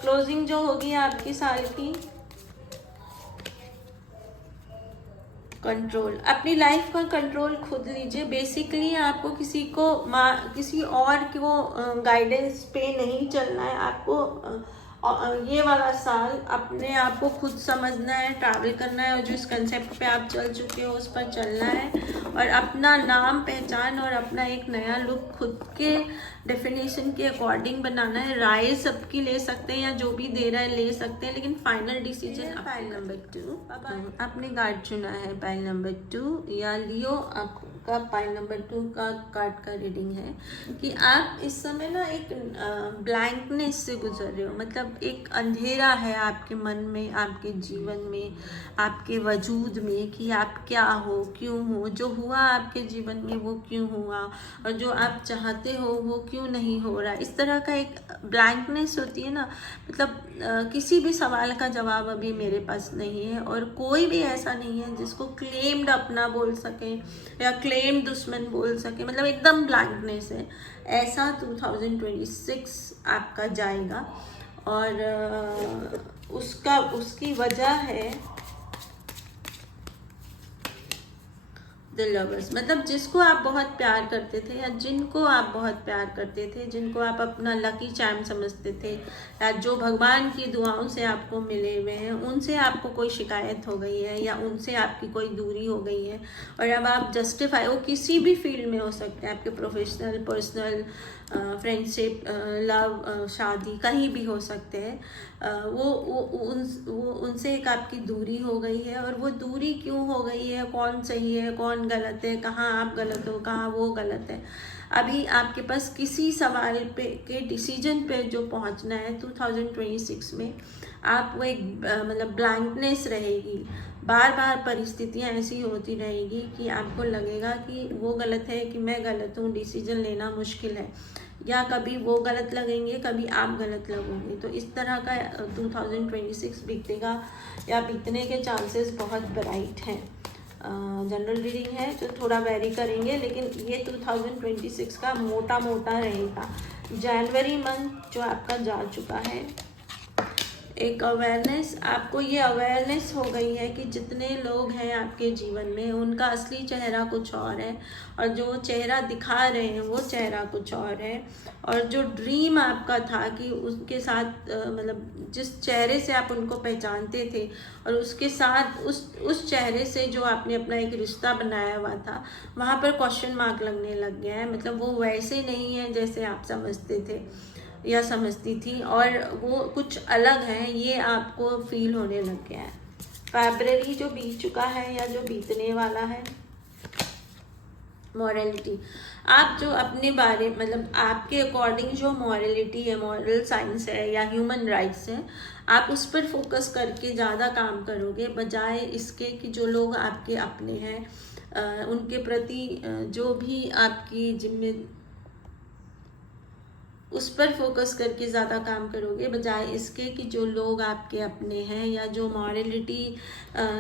क्लोजिंग जो होगी आपकी साल की, कंट्रोल, अपनी लाइफ का कंट्रोल खुद लीजिए। बेसिकली आपको किसी और को गाइडेंस पे नहीं चलना है। आपको ये वाला साल अपने आप को खुद समझना है, ट्रैवल करना है और जो इस कंसेप्ट पे आप चल चुके हो उस पर चलना है और अपना नाम, पहचान और अपना एक नया लुक खुद के डेफिनेशन के अकॉर्डिंग बनाना है। राय सबकी ले सकते हैं या जो भी दे रहा है ले सकते हैं, लेकिन फाइनल डिसीजन। पाइल नंबर 2, आपने कार्ड चुना है पाइल नंबर 2 या लियो, आपका पाइल नंबर 2 का कार्ड का रीडिंग है कि आप इस समय ना एक ब्लैंकनेस से गुजर रहे हो। मतलब एक अंधेरा है आपके मन में, आपके जीवन में, आपके वजूद में कि आप क्या हो, क्यों हो, जो हुआ आपके जीवन में वो क्यों हुआ और जो आप चाहते हो वो क्यों नहीं हो रहा। इस तरह का एक ब्लैंकनेस होती है ना, मतलब किसी भी सवाल का जवाब अभी मेरे पास नहीं है और कोई भी ऐसा नहीं है जिसको क्लेम्ड अपना बोल सके या प्रेम दुश्मन बोल सके, मतलब एकदम ब्लैंकनेस है, ऐसा 2026 आपका जाएगा। और उसकी वजह है द लवर्स, मतलब जिसको आप बहुत प्यार करते थे या जिनको आप बहुत प्यार करते थे, जिनको आप अपना लकी चार्म समझते थे, या जो भगवान की दुआओं से आपको मिले हुए हैं, उनसे आपको कोई शिकायत हो गई है या उनसे आपकी कोई दूरी हो गई है, और अब आप जस्टिफाई, वो किसी भी फील्ड में हो सकते हैं, आपके प्रोफेशनल, पर्सनल, फ्रेंडशिप, लव, शादी, कहीं भी हो सकते हैं। वो उनसे एक आपकी दूरी हो गई है, और वो दूरी क्यों हो गई है, कौन सही है कौन गलत है, कहाँ आप गलत हो कहाँ वो गलत है, अभी आपके पास किसी सवाल पे के डिसीजन पे जो पहुंचना है 2026 में, आप वो एक मतलब ब्लैंकनेस रहेगी, बार बार परिस्थितियाँ ऐसी होती रहेगी कि आपको लगेगा कि वो गलत है कि मैं गलत हूँ, डिसीजन लेना मुश्किल है, या कभी वो गलत लगेंगे कभी आप गलत लगोगे। तो इस तरह का 2026 बीतेगा या बीतने के चांसेस बहुत ब्राइट हैं। जनरल रीडिंग है तो थोड़ा वेरी करेंगे, लेकिन ये 2026 का मोटा मोटा रहेगा। जनवरी मंथ जो आपका जा चुका है, एक अवेयरनेस, आपको ये अवेयरनेस हो गई है कि जितने लोग हैं आपके जीवन में उनका असली चेहरा कुछ और है, और जो चेहरा दिखा रहे हैं वो चेहरा कुछ और है, और जो ड्रीम आपका था कि उसके साथ मतलब जिस चेहरे से आप उनको पहचानते थे और उसके साथ उस चेहरे से जो आपने अपना एक रिश्ता बनाया हुआ था, वहाँ पर क्वेश्चन मार्क लगने लग गया है, मतलब वो वैसे नहीं है जैसे आप समझते थे या समझती थी, और वो कुछ अलग है, ये आपको फील होने लग गया है। फरवरी जो बीत चुका है या जो बीतने वाला है, मॉरलिटी, आप जो अपने बारे मतलब आपके अकॉर्डिंग जो मॉरलिटी है, मॉरल साइंस है या ह्यूमन राइट्स है, आप उस पर फोकस करके ज़्यादा काम करोगे, बजाय इसके कि जो लोग आपके अपने हैं उनके प्रति जो भी आपकी जिम्मे उस पर फोकस करके ज़्यादा काम करोगे, बजाय इसके कि जो लोग आपके अपने हैं या जो मॉरलिटी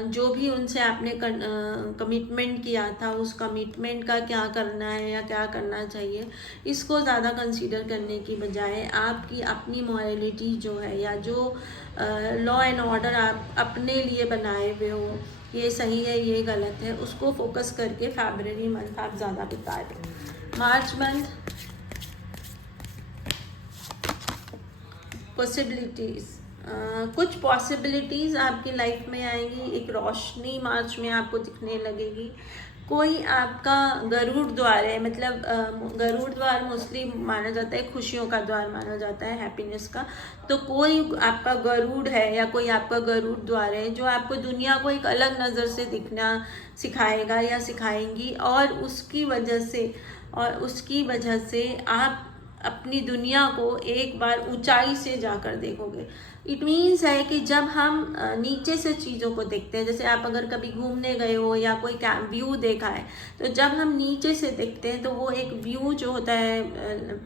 जो भी उनसे आपने कमिटमेंट किया था, उस कमिटमेंट का क्या करना है या क्या करना चाहिए, इसको ज़्यादा कंसीडर करने की बजाय आपकी अपनी मॉरलिटी जो है या जो लॉ एंड ऑर्डर आप अपने लिए बनाए हुए हो, ये सही है ये गलत है, उसको फोकस करके फरवरी मंथ आप ज़्यादा बिता रहे। मार्च मंथ, पॉसिबिलिटीज़, कुछ पॉसिबिलिटीज़ आपकी लाइफ में आएंगी, एक रोशनी मार्च में आपको दिखने लगेगी। कोई आपका गरुड़ द्वार है, मतलब गरुड़ द्वार मोस्टली माना जाता है खुशियों का द्वार माना जाता है, हैप्पीनेस का, तो कोई आपका गरुड़ है या कोई आपका गरुड़ द्वार है जो आपको दुनिया को एक अलग नज़र से दिखना सिखाएगा या सिखाएंगी, और उसकी वजह से आप अपनी दुनिया को एक बार ऊंचाई से जाकर देखोगे। इट मीन्स है कि जब हम नीचे से चीज़ों को देखते हैं, जैसे आप अगर कभी घूमने गए हो या कोई व्यू देखा है, तो जब हम नीचे से देखते हैं तो वो एक व्यू जो होता है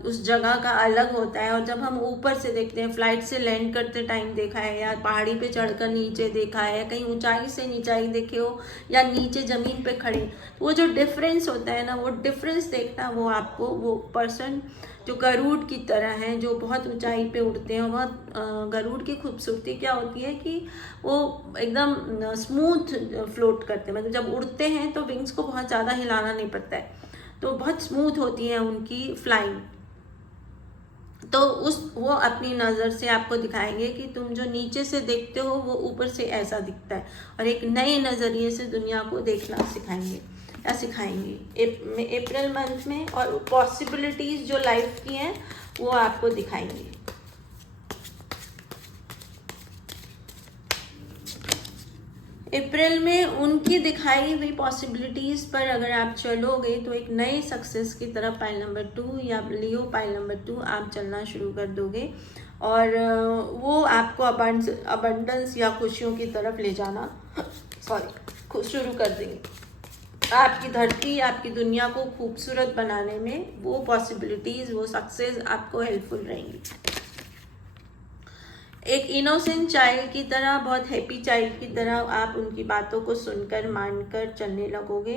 उस जगह का अलग होता है, और जब हम ऊपर से देखते हैं, फ्लाइट से लैंड करते टाइम देखा है या पहाड़ी पे चढ़कर नीचे देखा है, कहीं ऊंचाई से नीचाई देखे हो या नीचे ज़मीन पे खड़े, वो जो डिफरेंस होता है ना, वो डिफरेंस देखना, वो आपको वो पर्सन जो गरुड़ की तरह हैं, जो बहुत ऊंचाई पे उड़ते हैं, बहुत गरुड़ की खूबसूरती क्या होती है कि वो एकदम स्मूथ फ्लोट करते हैं, मतलब जब उड़ते हैं तो विंग्स को बहुत ज़्यादा हिलाना नहीं पड़ता है, तो बहुत स्मूथ होती है उनकी फ्लाइंग। तो वो अपनी नज़र से आपको दिखाएंगे कि तुम जो नीचे से देखते हो वो ऊपर से ऐसा दिखता है, और एक नए नज़रिए से दुनिया को देखना सिखाएंगे या सिखाएंगे अप्रैल मंथ में, और पॉसिबिलिटीज़ जो लाइफ की हैं वो आपको दिखाएंगे। अप्रैल में उनकी दिखाई हुई पॉसिबिलिटीज़ पर अगर आप चलोगे तो एक नए सक्सेस की तरफ पाइल नंबर 2 या लियो पाइल नंबर 2 आप चलना शुरू कर दोगे, और वो आपको अबंडेंस या खुशियों की तरफ ले जाना शुरू कर देंगे। आपकी धरती, आपकी दुनिया को खूबसूरत बनाने में वो पॉसिबिलिटीज़, वो सक्सेस आपको हेल्पफुल रहेंगी। एक इनोसेंट चाइल्ड की तरह, बहुत हैप्पी चाइल्ड की तरह आप उनकी बातों को सुनकर मानकर चलने लगोगे,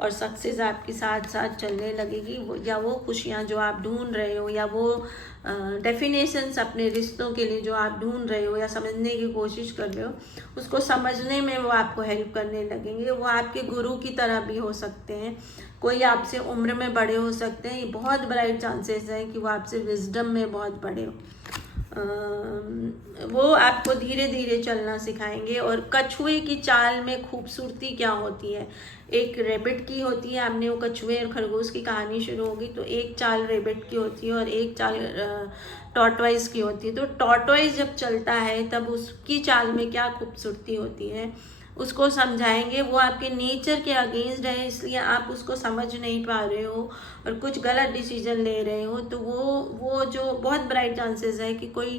और सक्सेस आपके साथ साथ चलने लगेगी। या वो खुशियाँ जो आप ढूंढ रहे हो, या वो डेफिनेशंस अपने रिश्तों के लिए जो आप ढूंढ रहे हो या समझने की कोशिश कर रहे हो, उसको समझने में वो आपको हेल्प करने लगेंगे। वो आपके गुरु की तरह भी हो सकते हैं, कोई आपसे उम्र में बड़े हो सकते हैं। ये बहुत ब्राइट चांसेस है कि वो आपसे विजडम में बहुत बड़े हो। वो आपको धीरे धीरे चलना सिखाएंगे। और कछुए की चाल में खूबसूरती क्या होती है, एक रेबिट की होती है। आपने वो कछुए और खरगोश की कहानी शुरू होगी तो एक चाल रेबिट की होती है और एक चाल टॉर्टवाइज की होती है। तो टॉर्टवाइज जब चलता है तब उसकी चाल में क्या खूबसूरती होती है उसको समझाएंगे। वो आपके नेचर के अगेंस्ट है, इसलिए आप उसको समझ नहीं पा रहे हो और कुछ गलत डिसीजन ले रहे हो। तो वो जो बहुत ब्राइट चांसेस है कि कोई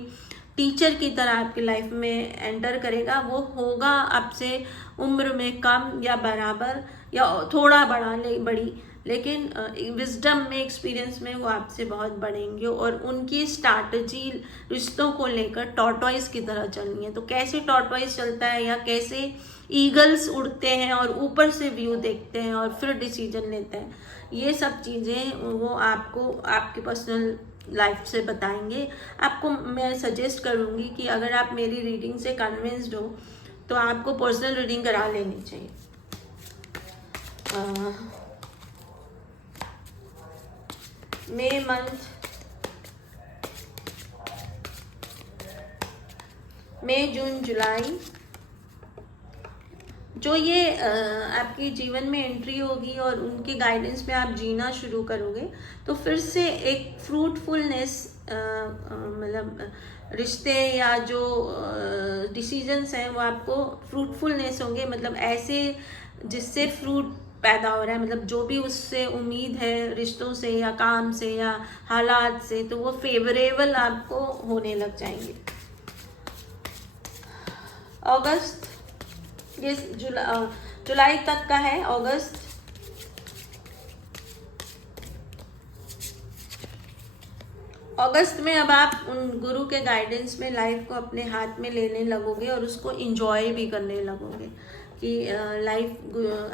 टीचर की तरह आपकी लाइफ में एंटर करेगा। वो होगा आपसे उम्र में कम या बराबर या थोड़ा बड़ी, लेकिन विजडम में, एक्सपीरियंस में वो आपसे बहुत बढ़ेंगे। और उनकी स्ट्रैटेजी रिश्तों को लेकर टॉर्टॉइस की तरह चलनी है। तो कैसे टॉर्टॉइस चलता है या कैसे ईगल्स उड़ते हैं और ऊपर से व्यू देखते हैं और फिर डिसीजन लेते हैं, ये सब चीज़ें वो आपको आपके पर्सनल लाइफ से बताएंगे। आपको मैं सजेस्ट करूँगी कि अगर आप मेरी रीडिंग से कन्विंस्ड हो तो आपको पर्सनल रीडिंग करा लेनी चाहिए। मई, जून, जुलाई जो ये आपके जीवन में एंट्री होगी और उनके गाइडेंस में आप जीना शुरू करोगे तो फिर से एक फ्रूटफुलनेस, मतलब रिश्ते या जो डिसीजंस हैं वो आपको फ्रूटफुलनेस होंगे। मतलब ऐसे जिससे फ्रूट पैदा हो रहा है, मतलब जो भी उससे उम्मीद है रिश्तों से या काम से या हालात से, तो वो फेवरेबल आपको होने लग जाएंगे। अगस्त, ये जुलाई तक का है। अगस्त में अब आप उन गुरु के गाइडेंस में लाइफ को अपने हाथ में लेने लगोगे और उसको इंजॉय भी करने लगोगे कि लाइफ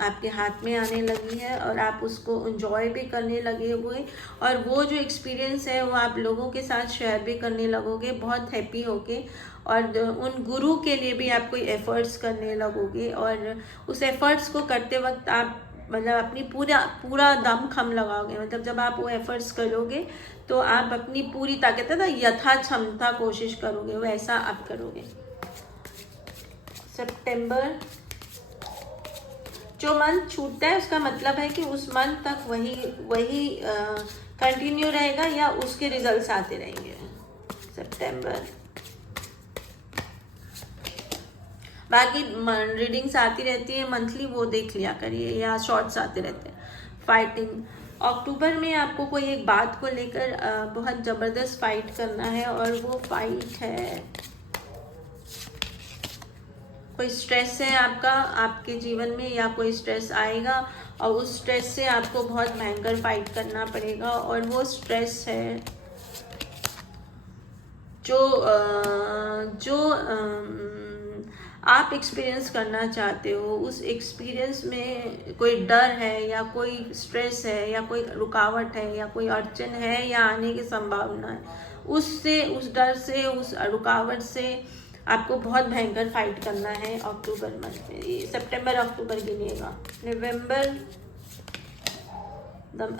आपके हाथ में आने लगी है और आप उसको इंजॉय भी करने लगे हुए। और वो जो एक्सपीरियंस है वो आप लोगों के साथ शेयर भी करने लगोगे बहुत हैप्पी होके। और उन गुरु के लिए भी आप कोई एफर्ट्स करने लगोगे और उस एफर्ट्स को करते वक्त आप मतलब अपनी पूरा दम खम लगाओगे। मतलब जब आप वो एफर्ट्स करोगे तो आप अपनी पूरी ताकत है ना, यथा क्षमता कोशिश करोगे, वैसा आप करोगे। सितंबर जो मंथ छूटता है उसका मतलब है कि उस मंथ तक वही कंटिन्यू रहेगा या उसके रिजल्ट्स आते रहेंगे। सितंबर, बाकी रीडिंग्स आती रहती है मंथली, वो देख लिया करिए या शॉर्ट्स आते रहते हैं। फाइटिंग, अक्टूबर में आपको कोई एक बात को लेकर बहुत ज़बरदस्त फाइट करना है और वो फाइट है, कोई स्ट्रेस है आपके जीवन में या कोई स्ट्रेस आएगा और उस स्ट्रेस से आपको बहुत भयंकर फाइट करना पड़ेगा। और वो स्ट्रेस है जो आप एक्सपीरियंस करना चाहते हो। उस एक्सपीरियंस में कोई डर है या कोई स्ट्रेस है या कोई रुकावट है या कोई अड़चन है या आने की संभावना है, उससे, उस डर से, उस रुकावट से आपको बहुत भयंकर फाइट करना है अक्टूबर मंथ में। ये सितंबर अक्टूबर गिनिएगा। नवंबर,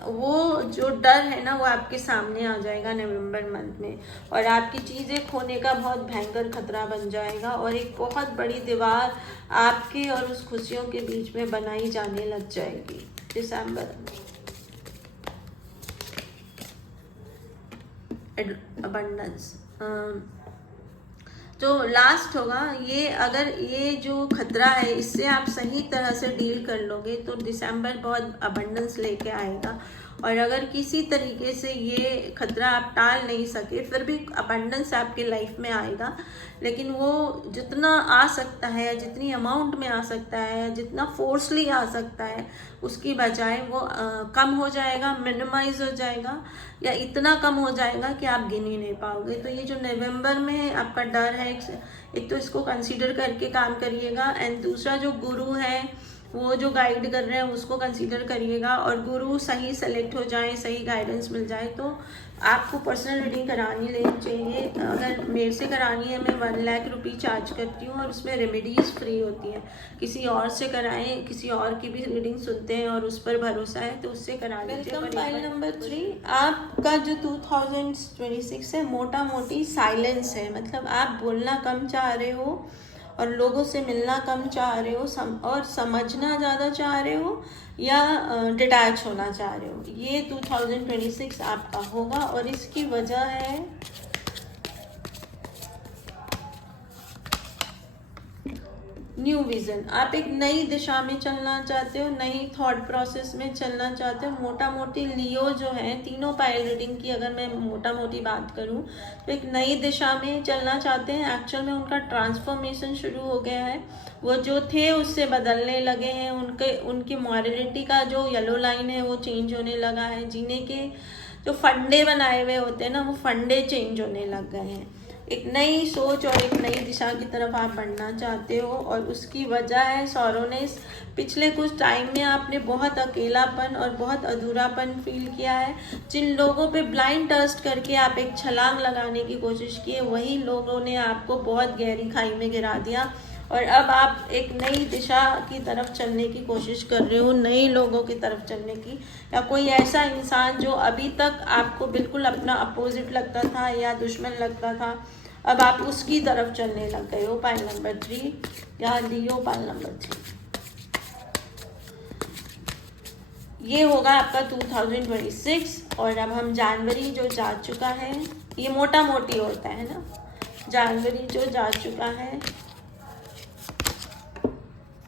वो जो डर है ना वो आपके सामने आ जाएगा नवंबर मंथ में और आपकी चीज़ें खोने का बहुत भयंकर खतरा बन जाएगा और एक बहुत बड़ी दीवार आपके और उस खुशियों के बीच में बनाई जाने लग जाएगी। दिसंबर, अबंडेंस, जो लास्ट होगा ये, अगर ये जो खतरा है इससे आप सही तरह से डील कर लोगे तो दिसंबर बहुत अबंडेंस लेके आएगा। और अगर किसी तरीके से ये खतरा आप टाल नहीं सके फिर भी अबंडेंस आपके लाइफ में आएगा, लेकिन वो जितना आ सकता है, जितनी अमाउंट में आ सकता है, जितना फोर्सली आ सकता है उसकी बजाय वो कम हो जाएगा, मिनिमाइज हो जाएगा या इतना कम हो जाएगा कि आप गिन ही नहीं पाओगे। तो ये जो नवंबर में आपका डर है, एक तो इसको कंसीडर करके काम करिएगा। एंड दूसरा जो गुरु है वो जो गाइड कर रहे हैं उसको कंसीडर करिएगा, और गुरु सही सेलेक्ट हो जाए, सही गाइडेंस मिल जाए तो आपको पर्सनल रीडिंग करानी लेनी चाहिए। अगर मेरे से करानी है, मैं 1 लाख रुपये चार्ज करती हूँ और उसमें रेमेडीज़ फ्री होती हैं। किसी और से कराएं, किसी और की भी रीडिंग सुनते हैं और उस पर भरोसा है तो उससे करा लीजिए। फाइल नंबर 3, आपका जो 2026 है मोटा मोटी साइलेंस है, मतलब आप बोलना कम चाह रहे हो और लोगों से मिलना कम चाह रहे हो, और समझना ज़्यादा चाह रहे हो, या डिटैच होना चाह रहे हो। ये 2026 आपका होगा, और इसकी वजह है न्यू विज़न। आप एक नई दिशा में चलना चाहते हो, नई थॉट प्रोसेस में चलना चाहते हो। मोटा मोटी लियो जो है, तीनों पाइल रीडिंग की अगर मैं मोटा मोटी बात करूं तो एक नई दिशा में चलना चाहते हैं। एक्चुअल में उनका ट्रांसफॉर्मेशन शुरू हो गया है, वो जो थे उससे बदलने लगे हैं। उनकी मॉरलिटी का जो येलो लाइन है वो चेंज होने लगा है। जीने के जो फंडे बनाए हुए होते हैं ना, वो फंडे चेंज होने लग गए हैं। एक नई सोच और एक नई दिशा की तरफ आप बढ़ना चाहते हो, और उसकी वजह है सॉरोनेस। पिछले कुछ टाइम में आपने बहुत अकेलापन और बहुत अधूरापन फील किया है। जिन लोगों पे ब्लाइंड ट्रस्ट करके आप एक छलांग लगाने की कोशिश किए, वही लोगों ने आपको बहुत गहरी खाई में गिरा दिया, और अब आप एक नई दिशा की तरफ चलने की कोशिश कर रहे हो, नए लोगों की तरफ चलने की। या कोई ऐसा इंसान जो अभी तक आपको बिल्कुल अपना अपोजिट लगता था या दुश्मन लगता था, अब आप उसकी तरफ चलने लग गए हो। पाइल नंबर 3 या लियो पाइल नंबर 3, ये होगा आपका 2026। और अब हम जनवरी जो जा चुका है, ये मोटा मोटी होता है ना, जनवरी जो जा चुका है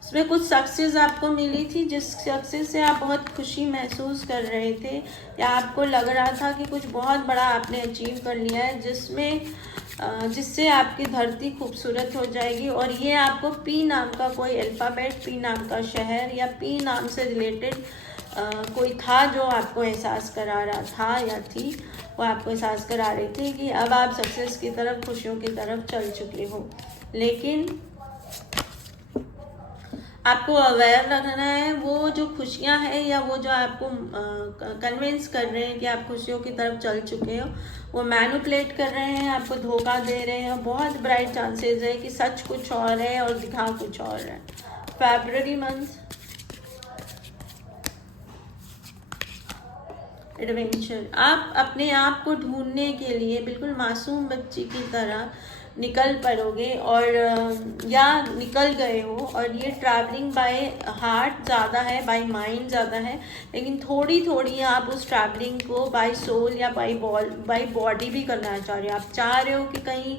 उसमें कुछ सक्सेस आपको मिली थी, जिस सक्सेस से आप बहुत खुशी महसूस कर रहे थे, या आपको लग रहा था कि कुछ बहुत बड़ा आपने अचीव कर लिया है, जिससे आपकी धरती खूबसूरत हो जाएगी। और ये आपको पी नाम का कोई अल्फ़ाबेट, पी नाम का शहर या पी नाम से रिलेटेड कोई था जो आपको एहसास करा रहा था या थी, वो आपको एहसास करा रही थी कि अब आप सक्सेस की तरफ, खुशियों की तरफ चल चुके हो। लेकिन आपको अवेयर रखना है, वो जो खुशियां हैं या वो जो आपको कन्विंस कर रहे हैं कि आप खुशियों की तरफ चल चुके हो, वो मैनिपुलेट कर रहे हैं, आपको धोखा दे रहे हैं। बहुत ब्राइट चांसेस है कि सच कुछ और है और दिखा कुछ और है। फरवरी मंथ, एडवेंचर। आप अपने आप को ढूंढने के लिए बिल्कुल मासूम बच्ची की तरह निकल पड़ोगे, और या निकल गए हो। और ये ट्रैवलिंग बाय हार्ट ज़्यादा है, बाय माइंड ज़्यादा है, लेकिन थोड़ी थोड़ी आप उस ट्रैवलिंग को बाय सोल या बाय बॉडी भी करना चाह रहे हो। आप चाह रहे हो कि कहीं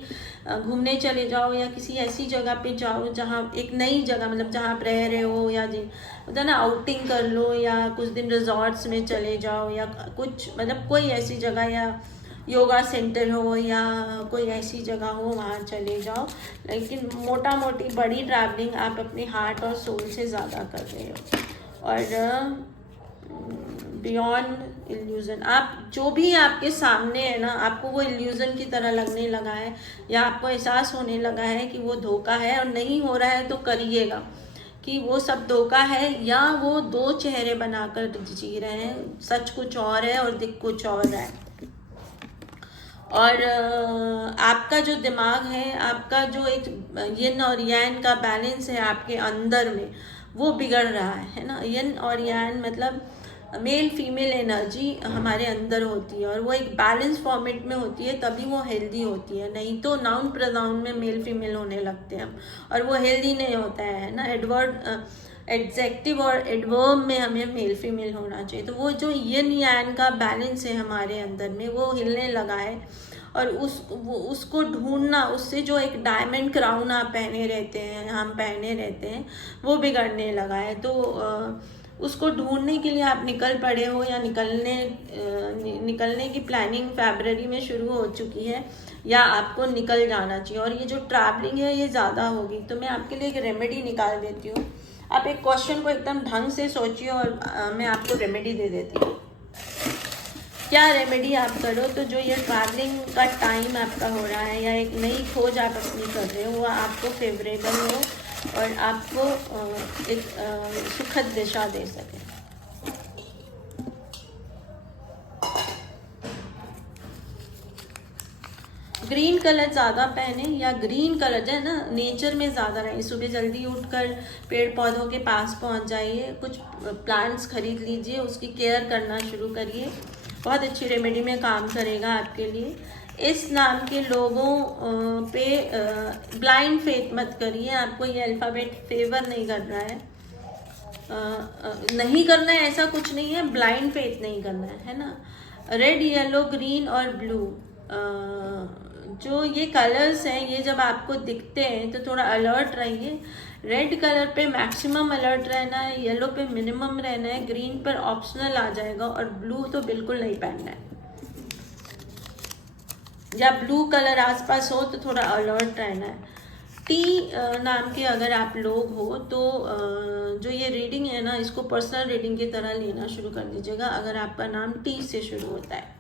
घूमने चले जाओ, या किसी ऐसी जगह पे जाओ जहाँ एक नई जगह, मतलब जहाँ आप रह रहे हो, या होता है ना आउटिंग कर लो, या कुछ दिन रिजॉर्ट्स में चले जाओ, या कुछ मतलब कोई ऐसी जगह, या योगा सेंटर हो, या कोई ऐसी जगह हो वहाँ चले जाओ। लेकिन मोटा मोटी बड़ी ट्रैवलिंग आप अपने हार्ट और सोल से ज़्यादा कर रहे हो। और बियॉन्ड इल्यूज़न, आप जो भी आपके सामने है ना, आपको वो इल्यूज़न की तरह लगने लगा है, या आपको एहसास होने लगा है कि वो धोखा है, और नहीं हो रहा है तो करिएगा कि वो सब धोखा है, या वो दो चेहरे बनाकर जी रहे हैं, सच कुछ और है और दिख कुछ और है। और आपका जो दिमाग है, आपका जो एक यिन और यान का बैलेंस है आपके अंदर में, वो बिगड़ रहा है ना। यिन और यान मतलब मेल फीमेल एनर्जी हमारे अंदर होती है, और वो एक बैलेंस फॉर्मेट में होती है, तभी वो हेल्दी होती है। नहीं तो नाउन प्रोनाउन में मेल फीमेल होने लगते हैं हम, और वो हेल्दी नहीं होता है ना। एडजेक्टिव और एडवर्ब में हमें मेल फीमेल होना चाहिए। तो वो जो यिन यान का बैलेंस है हमारे अंदर में, वो हिलने लगा है, और उसको ढूंढना, उससे जो एक डायमंड क्राउन आप पहने रहते हैं, हम पहने रहते हैं, वो बिगड़ने लगा है। तो उसको ढूंढने के लिए आप निकल पड़े हो, या निकलने की प्लानिंग फरवरी में शुरू हो चुकी है, या आपको निकल जाना चाहिए। और ये जो ट्रैवलिंग है ये ज़्यादा होगी, तो मैं आपके लिए एक रेमेडी निकाल देती हूँ। आप एक क्वेश्चन को एकदम ढंग से सोचिए, और मैं आपको रेमेडी दे देती हूँ। क्या रेमेडी आप करो तो जो ये ट्रैवलिंग का टाइम आपका हो रहा है, या एक नई खोज आप अपनी कर रहे हो, वो आपको फेवरेबल हो, और आपको एक सुखद दिशा दे सके। ग्रीन कलर ज़्यादा पहने, या ग्रीन कलर जो है ना नेचर में ज़्यादा रहे। सुबह जल्दी उठकर पेड़ पौधों के पास पहुंच जाइए, कुछ प्लांट्स खरीद लीजिए, उसकी केयर करना शुरू करिए, बहुत अच्छी रेमेडी में काम करेगा आपके लिए। इस नाम के लोगों पे ब्लाइंड फेथ मत करिए, आपको ये अल्फ़ाबेट फेवर नहीं कर रहा है। नहीं करना है ऐसा कुछ नहीं है, ब्लाइंड फेथ नहीं करना है ना। रेड, येलो, ग्रीन और ब्लू जो ये कलर्स हैं, ये जब आपको दिखते हैं तो थोड़ा अलर्ट रहिए। रेड कलर पे मैक्सिमम अलर्ट रहना है, येलो पे मिनिमम रहना है, ग्रीन पर ऑप्शनल आ जाएगा, और ब्लू तो बिल्कुल नहीं पहनना है। या ब्लू कलर आसपास हो तो थोड़ा अलर्ट रहना है। टी नाम के अगर आप लोग हो तो जो ये रीडिंग है ना, इसको पर्सनल रीडिंग की तरह लेना शुरू कर दीजिएगा अगर आपका नाम टी से शुरू होता है।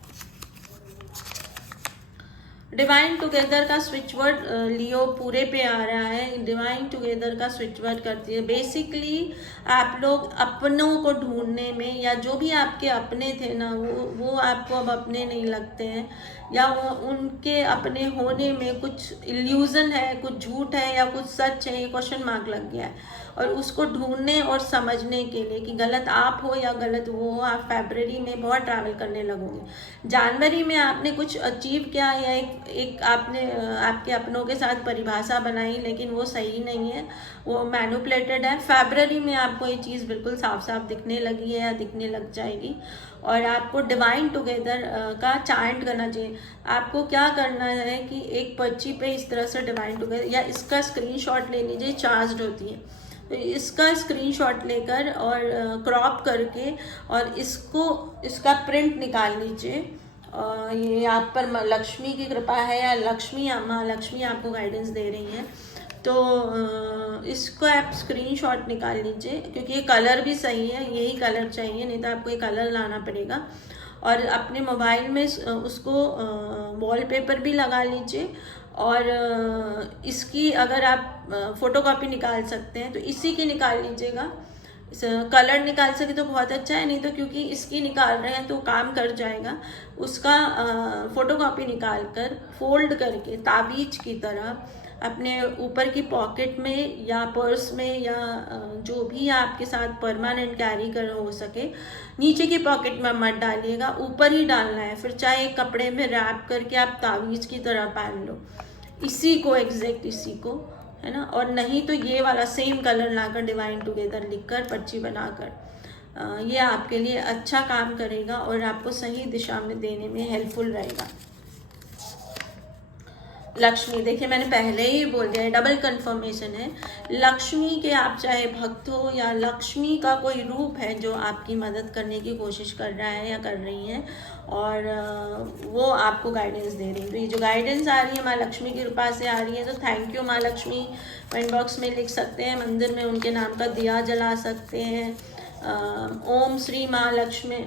डिवाइन टुगेदर का स्विच वर्ड लियो पूरे पे आ रहा है। डिवाइन टुगेदर का स्विच वर्ड करती है। बेसिकली आप लोग अपनों को ढूंढने में, या जो भी आपके अपने थे ना, वो आपको अब अपने नहीं लगते हैं, या उनके अपने होने में कुछ इल्यूजन है, कुछ झूठ है या कुछ सच है, ये क्वेश्चन मार्क लग गया है। और उसको ढूंढने और समझने के लिए कि गलत आप हो या गलत वो हो, आप फरवरी में बहुत ट्रैवल करने लगोगे। जनवरी में आपने कुछ अचीव किया, या एक आपने आपके अपनों के साथ परिभाषा बनाई, लेकिन वो सही नहीं है, वो मैनिपुलेटेड है। फरवरी में आपको ये चीज़ बिल्कुल साफ साफ दिखने लगी है या दिखने लग जाएगी। और आपको डिवाइन टुगेदर का चांट करना चाहिए। आपको क्या करना है कि एक पर्ची पे इस तरह से डिवाइन टुगेदर, या इसका स्क्रीनशॉट ले लीजिए, चार्ज होती है, तो इसका स्क्रीनशॉट लेकर और क्रॉप करके और इसका प्रिंट निकाल लीजिए। ये आप पर लक्ष्मी की कृपा है, या लक्ष्मी माँ लक्ष्मी आपको गाइडेंस दे रही हैं, तो इसको आप स्क्रीनशॉट निकाल लीजिए, क्योंकि ये कलर भी सही है, यही कलर चाहिए, नहीं तो आपको ये कलर लाना पड़ेगा। और अपने मोबाइल में उसको वॉलपेपर भी लगा लीजिए। और इसकी अगर आप फोटोकॉपी निकाल सकते हैं तो इसी की निकाल लीजिएगा। कलर निकाल सके तो बहुत अच्छा है, नहीं तो क्योंकि इसकी निकाल रहे हैं तो काम कर जाएगा। उसका फोटोकॉपी निकाल कर फोल्ड करके ताबीज की तरह अपने ऊपर की पॉकेट में या पर्स में, या जो भी आपके साथ परमानेंट कैरी कर हो सके, नीचे की पॉकेट में मत डालिएगा, ऊपर ही डालना है। फिर चाहे कपड़े में रैप करके आप ताबीज की तरह पहन लो, इसी को एग्जैक्ट इसी को, है ना। और नहीं तो ये वाला सेम कलर लाकर डिवाइन टुगेदर लिखकर पर्ची बनाकर, ये आपके लिए अच्छा काम करेगा और आपको सही दिशा में देने में हेल्पफुल रहेगा। लक्ष्मी, देखिए मैंने पहले ही बोल दिया है, डबल कंफर्मेशन है। लक्ष्मी के आप चाहे भक्त हो, या लक्ष्मी का कोई रूप है जो आपकी मदद करने की कोशिश कर रहा है या कर रही है, और वो आपको गाइडेंस दे रही है। तो ये जो गाइडेंस आ रही है माँ लक्ष्मी की कृपा से आ रही है, तो थैंक यू माँ लक्ष्मी। कमेंट बॉक्स में लिख सकते हैं, मंदिर में उनके नाम का दिया जला सकते हैं। ओम श्री माँ लक्ष्मी।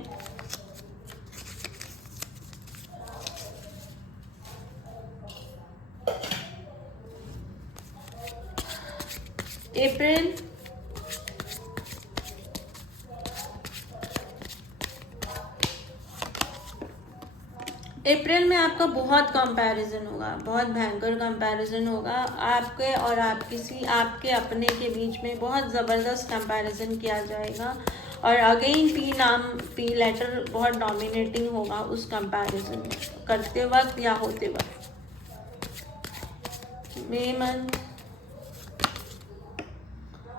अप्रैल में आपका बहुत कंपैरिजन होगा, बहुत भयंकर कंपैरिजन होगा। आपके और आपके अपने के बीच में बहुत ज़बरदस्त कंपैरिजन किया जाएगा, और अगेन पी लेटर बहुत डोमिनेटिंग होगा उस कंपैरिजन करते वक्त या होते वक्त। मई मंथ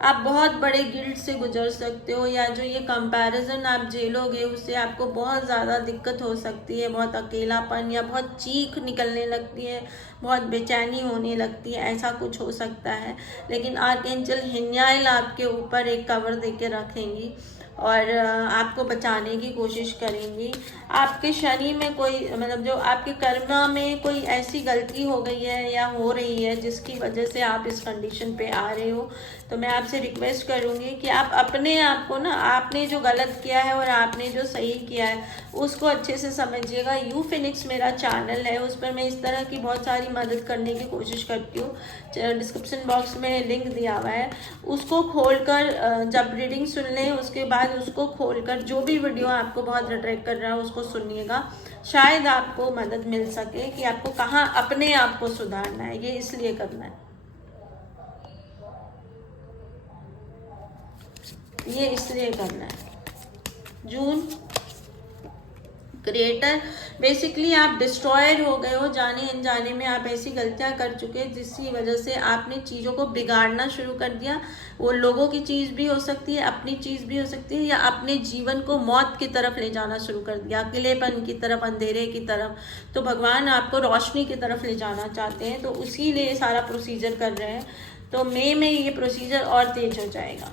आप बहुत बड़े गिल्ट से गुजर सकते हो, या जो ये कंपैरिजन आप झेलोगे उससे आपको बहुत ज़्यादा दिक्कत हो सकती है, बहुत अकेलापन या बहुत चीख निकलने लगती है, बहुत बेचैनी होने लगती है, ऐसा कुछ हो सकता है। लेकिन आर्कएंजल हिन्याइल आपके ऊपर एक कवर दे के रखेंगी, और आपको बचाने की कोशिश करेंगी। आपके शनि में कोई मतलब जो आपके कर्म में कोई ऐसी गलती हो गई है या हो रही है जिसकी वजह से आप इस कंडीशन पे आ रहे हो, तो मैं आपसे रिक्वेस्ट करूँगी कि आप अपने आप को ना, आपने जो गलत किया है और आपने जो सही किया है उसको अच्छे से समझिएगा। यू फिनिक्स मेरा चैनल है, उस पर मैं इस तरह की बहुत सारी मदद करने की कोशिश करती हूँ। डिस्क्रिप्शन बॉक्स में लिंक दिया हुआ है, उसको खोलकर जब रीडिंग सुन लें उसके बाद उसको खोलकर जो भी वीडियो आपको बहुत अट्रैक्ट कर रहा है उसको सुनिएगा। शायद आपको मदद मिल सके कि आपको कहाँ अपने आप को सुधारना है। ये इसलिए करना है, ये इसलिए करना है। जून क्रिएटर, बेसिकली आप डिस्ट्रॉयर हो गए हो, जाने अनजाने में आप ऐसी गलतियां कर चुके हैं जिसकी वजह से आपने चीज़ों को बिगाड़ना शुरू कर दिया। वो लोगों की चीज़ भी हो सकती है, अपनी चीज़ भी हो सकती है, या अपने जीवन को मौत की तरफ ले जाना शुरू कर दिया, अकेलेपन की तरफ, अंधेरे की तरफ। तो भगवान आपको रोशनी की तरफ ले जाना चाहते हैं, तो उसी लिए सारा प्रोसीजर कर रहे हैं। तो मई में ये प्रोसीजर और तेज हो जाएगा।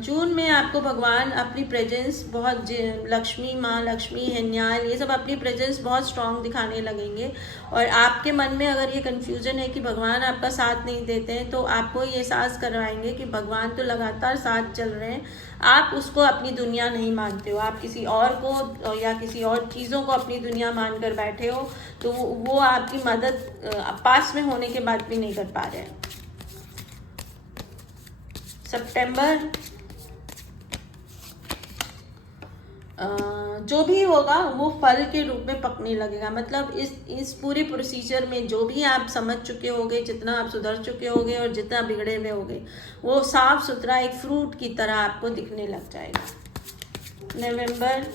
जून में आपको भगवान अपनी प्रेजेंस बहुत, लक्ष्मी माँ, लक्ष्मी हिन्याल, ये सब अपनी प्रेजेंस बहुत स्ट्रांग दिखाने लगेंगे। और आपके मन में अगर ये कंफ्यूजन है कि भगवान आपका साथ नहीं देते हैं, तो आपको ये एहसास करवाएंगे कि भगवान तो लगातार साथ चल रहे हैं, आप उसको अपनी दुनिया नहीं मानते हो, आप किसी और को या किसी और चीज़ों को अपनी दुनिया मान कर बैठे हो। तो वो आपकी मदद पास में होने के बाद भी नहीं कर पा रहे हैं। सितंबर, जो भी होगा वो फल के रूप में पकने लगेगा। मतलब इस पूरे प्रोसीजर में जो भी आप समझ चुके होगे, जितना आप सुधर चुके होगे और जितना बिगड़े हुए होगे, वो साफ सुथरा एक फ्रूट की तरह आपको दिखने लग जाएगा। नवंबर,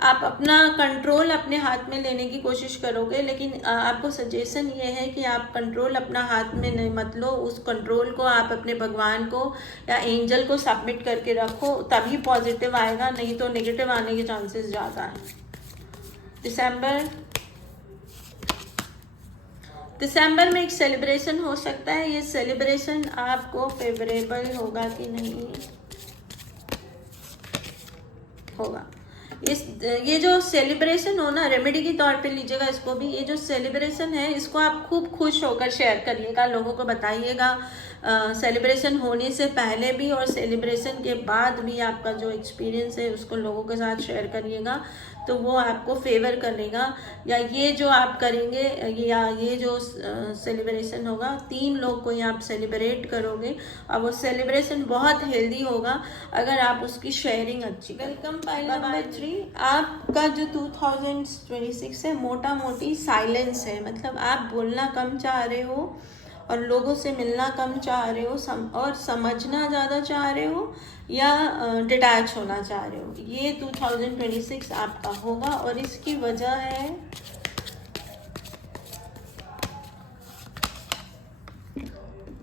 आप अपना कंट्रोल अपने हाथ में लेने की कोशिश करोगे, लेकिन आपको सजेशन ये है कि आप कंट्रोल अपना हाथ में नहीं मत लो। उस कंट्रोल को आप अपने भगवान को या एंजल को सबमिट करके रखो, तभी पॉजिटिव आएगा, नहीं तो नेगेटिव आने के चांसेस ज़्यादा हैं। दिसंबर में एक सेलिब्रेशन हो सकता है। ये सेलिब्रेशन आपको फेवरेबल होगा कि नहीं होगा। ये जो सेलिब्रेशन हो ना, रेमेडी के तौर पे लीजिएगा इसको भी। ये जो सेलिब्रेशन है इसको आप खूब खुश होकर शेयर करिएगा, लोगों को बताइएगा। सेलिब्रेशन होने से पहले भी और सेलिब्रेशन के बाद भी आपका जो एक्सपीरियंस है उसको लोगों के साथ शेयर करिएगा, तो वो आपको फेवर करेगा। या ये जो आप करेंगे, या ये जो सेलिब्रेशन होगा, 3 लोग को आप सेलिब्रेट करोगे और वो सेलिब्रेशन बहुत हेल्दी होगा अगर आप उसकी शेयरिंग अच्छी। Welcome pile number 3। आपका जो 2026 है मोटा मोटी साइलेंस है। मतलब आप बोलना कम चाह रहे हो और लोगों से मिलना कम चाह रहे हो, और समझना ज़्यादा चाह रहे हो, या डिटैच होना चाह रहे हो। ये 2026 आपका होगा और इसकी वजह है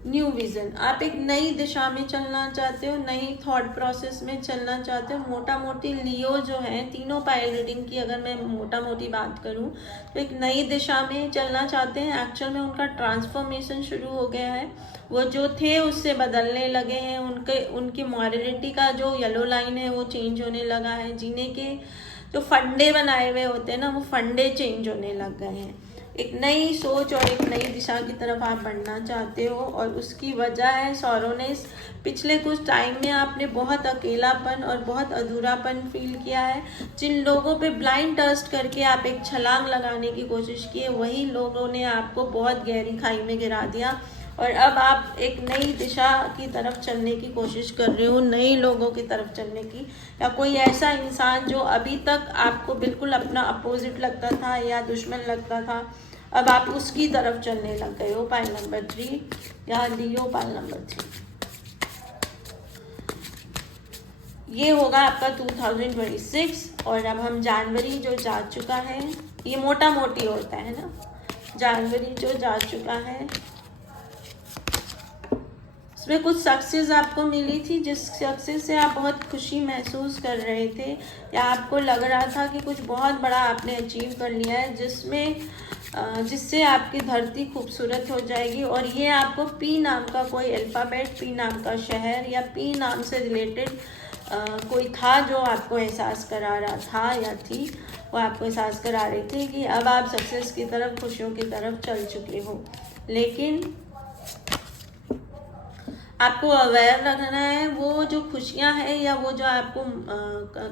न्यू विजन। आप एक नई दिशा में चलना चाहते हो, नई थॉट प्रोसेस में चलना चाहते हो। मोटा मोटी लियो जो है, तीनों पाइल रीडिंग की अगर मैं मोटा मोटी बात करूं तो एक नई दिशा में चलना चाहते हैं। एक्चुअल में उनका ट्रांसफॉर्मेशन शुरू हो गया है, वो जो थे उससे बदलने लगे हैं। उनकी मॉरलिटी का जो येलो लाइन है वो चेंज होने लगा है। जीने के जो फंडे बनाए हुए होते हैं ना, वो फंडे चेंज होने लग गए हैं। एक नई सोच और एक नई दिशा की तरफ आप बढ़ना चाहते हो, और उसकी वजह है सॉरोनेस। पिछले कुछ टाइम में आपने बहुत अकेलापन और बहुत अधूरापन फील किया है। जिन लोगों पे ब्लाइंड ट्रस्ट करके आप एक छलांग लगाने की कोशिश किए, वही लोगों ने आपको बहुत गहरी खाई में गिरा दिया। और अब आप एक नई दिशा की तरफ चलने की कोशिश कर रहे हो, नए लोगों की तरफ चलने की। या कोई ऐसा इंसान जो अभी तक आपको बिल्कुल अपना अपोजिट लगता था या दुश्मन लगता था, अब आप उसकी तरफ चलने लग गए हो। पाइल नंबर 3 या लियो पाइल नंबर 3, ये होगा आपका 2026। और अब हम जनवरी जो जा चुका है, ये मोटा मोटी होता है ना, जनवरी जो जा चुका है उसमें कुछ सक्सेस आपको मिली थी, जिस सक्सेस से आप बहुत खुशी महसूस कर रहे थे, या आपको लग रहा था कि कुछ बहुत बड़ा आपने अचीव कर लिया है, जिसमें जिससे आपकी धरती खूबसूरत हो जाएगी। और ये आपको पी नाम का कोई अल्फ़ाबेट, पी नाम का शहर या पी नाम से रिलेटेड कोई था जो आपको एहसास करा रहा था या थी, वो आपको एहसास करा रही थी कि अब आप सक्सेस की तरफ, खुशियों की तरफ चल चुके हो। लेकिन आपको अवेयर रखना है, वो जो खुशियां हैं या वो जो आपको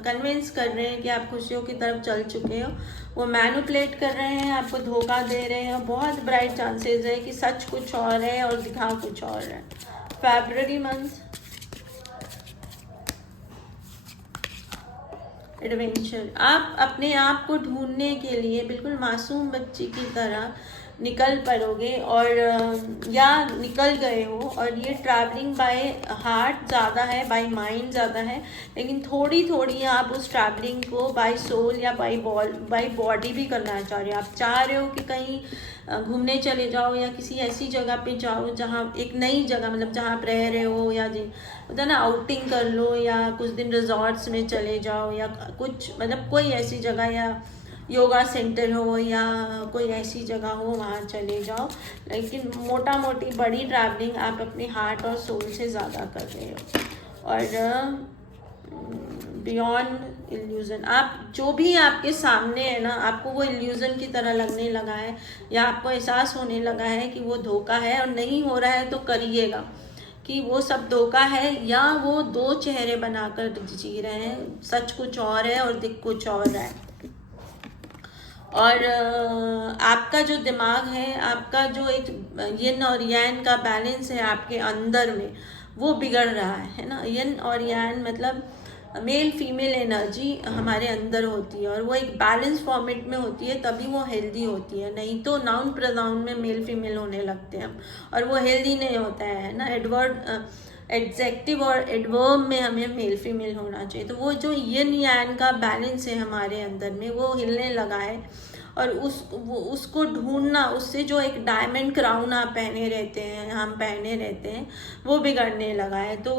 कन्विंस कर रहे हैं कि आप खुशियों की तरफ चल चुके हो, वो मैनिपुलेट कर रहे हैं, आपको धोखा दे रहे हैं। बहुत ब्राइट चांसेस है कि सच कुछ और है और दिखा कुछ और है। फरवरी मंथ, एडवेंचर। आप अपने आप को ढूंढने के लिए बिल्कुल मासूम बच्ची की तरह निकल पड़ोगे, और या निकल गए हो। और ये ट्रैवलिंग बाय हार्ट ज़्यादा है, बाय माइंड ज़्यादा है, लेकिन थोड़ी थोड़ी आप उस ट्रैवलिंग को बाय सोल या बाय बॉडी भी करना चाह रहे हो। आप चाह रहे हो कि कहीं घूमने चले जाओ या किसी ऐसी जगह पे जाओ जहाँ एक नई जगह, मतलब जहाँ आप रह रहे हो, या होता है ना आउटिंग कर लो, या कुछ दिन रिजॉर्ट्स में चले जाओ, या कुछ मतलब कोई ऐसी जगह, या योगा सेंटर हो या कोई ऐसी जगह हो, वहाँ चले जाओ। लेकिन मोटा मोटी बड़ी ट्रैवलिंग आप अपने हार्ट और सोल से ज़्यादा कर रहे हो। और बियॉन्ड इल्यूज़न, आप जो भी आपके सामने है ना, आपको वो इल्यूज़न की तरह लगने लगा है, या आपको एहसास होने लगा है कि वो धोखा है, और नहीं हो रहा है तो करिएगा कि वो सब धोखा है, या वो दो चेहरे बनाकर जी रहे हैं, सच कुछ और है और दिख कुछ और है। और आपका जो दिमाग है, आपका जो एक यिन और यान का बैलेंस है आपके अंदर में, वो बिगड़ रहा है ना। यिन और यान मतलब मेल फीमेल एनर्जी हमारे अंदर होती है, और वो एक बैलेंस फॉर्मेट में होती है, तभी वो हेल्दी होती है। नहीं तो नाउन प्रोनाउन में मेल फीमेल होने लगते हैं हम, और वो हेल्दी नहीं होता है ना। एडजेक्टिव और एडवर्ब में हमें मेल फीमेल होना चाहिए। तो वो जो यिन यान का बैलेंस है हमारे अंदर में, वो हिलने लगा है, और उसको ढूंढना, उससे जो एक डायमंड क्राउन आप पहने रहते हैं, हम पहने रहते हैं, वो बिगड़ने लगा है। तो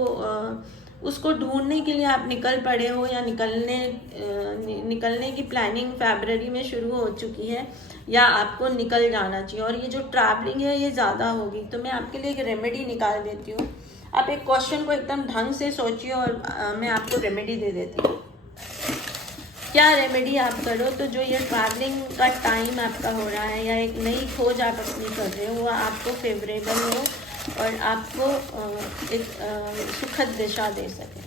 उसको ढूंढने के लिए आप निकल पड़े हो, या निकलने की प्लानिंग फरवरी में शुरू हो चुकी है, या आपको निकल जाना चाहिए। और ये जो ट्रैवलिंग है ये ज़्यादा होगी, तो मैं आपके लिए एक रेमेडी निकाल देती हूँ। आप एक क्वेश्चन को एकदम ढंग से सोचिए, और मैं आपको रेमेडी दे देती हूँ। क्या रेमेडी आप करो तो जो ये ट्रैवलिंग का टाइम आपका हो रहा है, या एक नई खोज आप अपनी कर रहे हो, वो आपको फेवरेबल हो और आपको एक सुखद दिशा दे सके।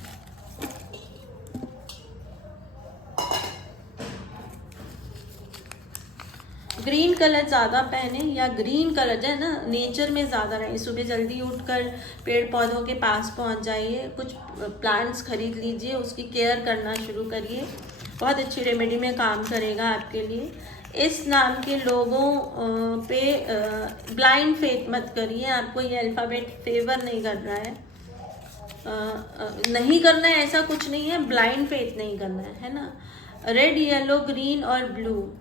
ग्रीन कलर ज़्यादा पहने, या ग्रीन कलर जो है ना नेचर में ज़्यादा रहे। सुबह जल्दी उठकर पेड़ पौधों के पास पहुंच जाइए, कुछ प्लांट्स खरीद लीजिए, उसकी केयर करना शुरू करिए। बहुत अच्छी रेमेडी में काम करेगा आपके लिए। इस नाम के लोगों पे ब्लाइंड फेथ मत करिए। आपको ये अल्फ़ाबेट फेवर नहीं कर रहा है, नहीं करना है ऐसा कुछ नहीं है, ब्लाइंड फेथ नहीं करना है ना। रेड, येलो, ग्रीन और ब्लू,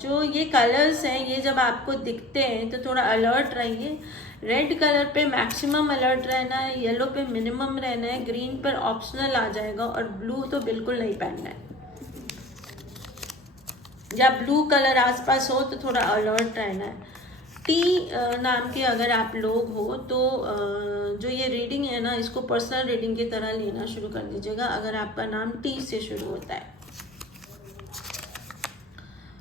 जो ये कलर्स हैं, ये जब आपको दिखते हैं तो थोड़ा अलर्ट रहिए। रेड कलर पे मैक्सिमम अलर्ट रहना है, येलो पे मिनिमम रहना है, ग्रीन पर ऑप्शनल आ जाएगा, और ब्लू तो बिल्कुल नहीं पहनना है। जब ब्लू कलर आसपास हो तो थोड़ा अलर्ट रहना है। टी नाम के अगर आप लोग हो तो जो ये रीडिंग है ना, इसको पर्सनल रीडिंग की तरह लेना शुरू कर दीजिएगा अगर आपका नाम टी से शुरू होता है।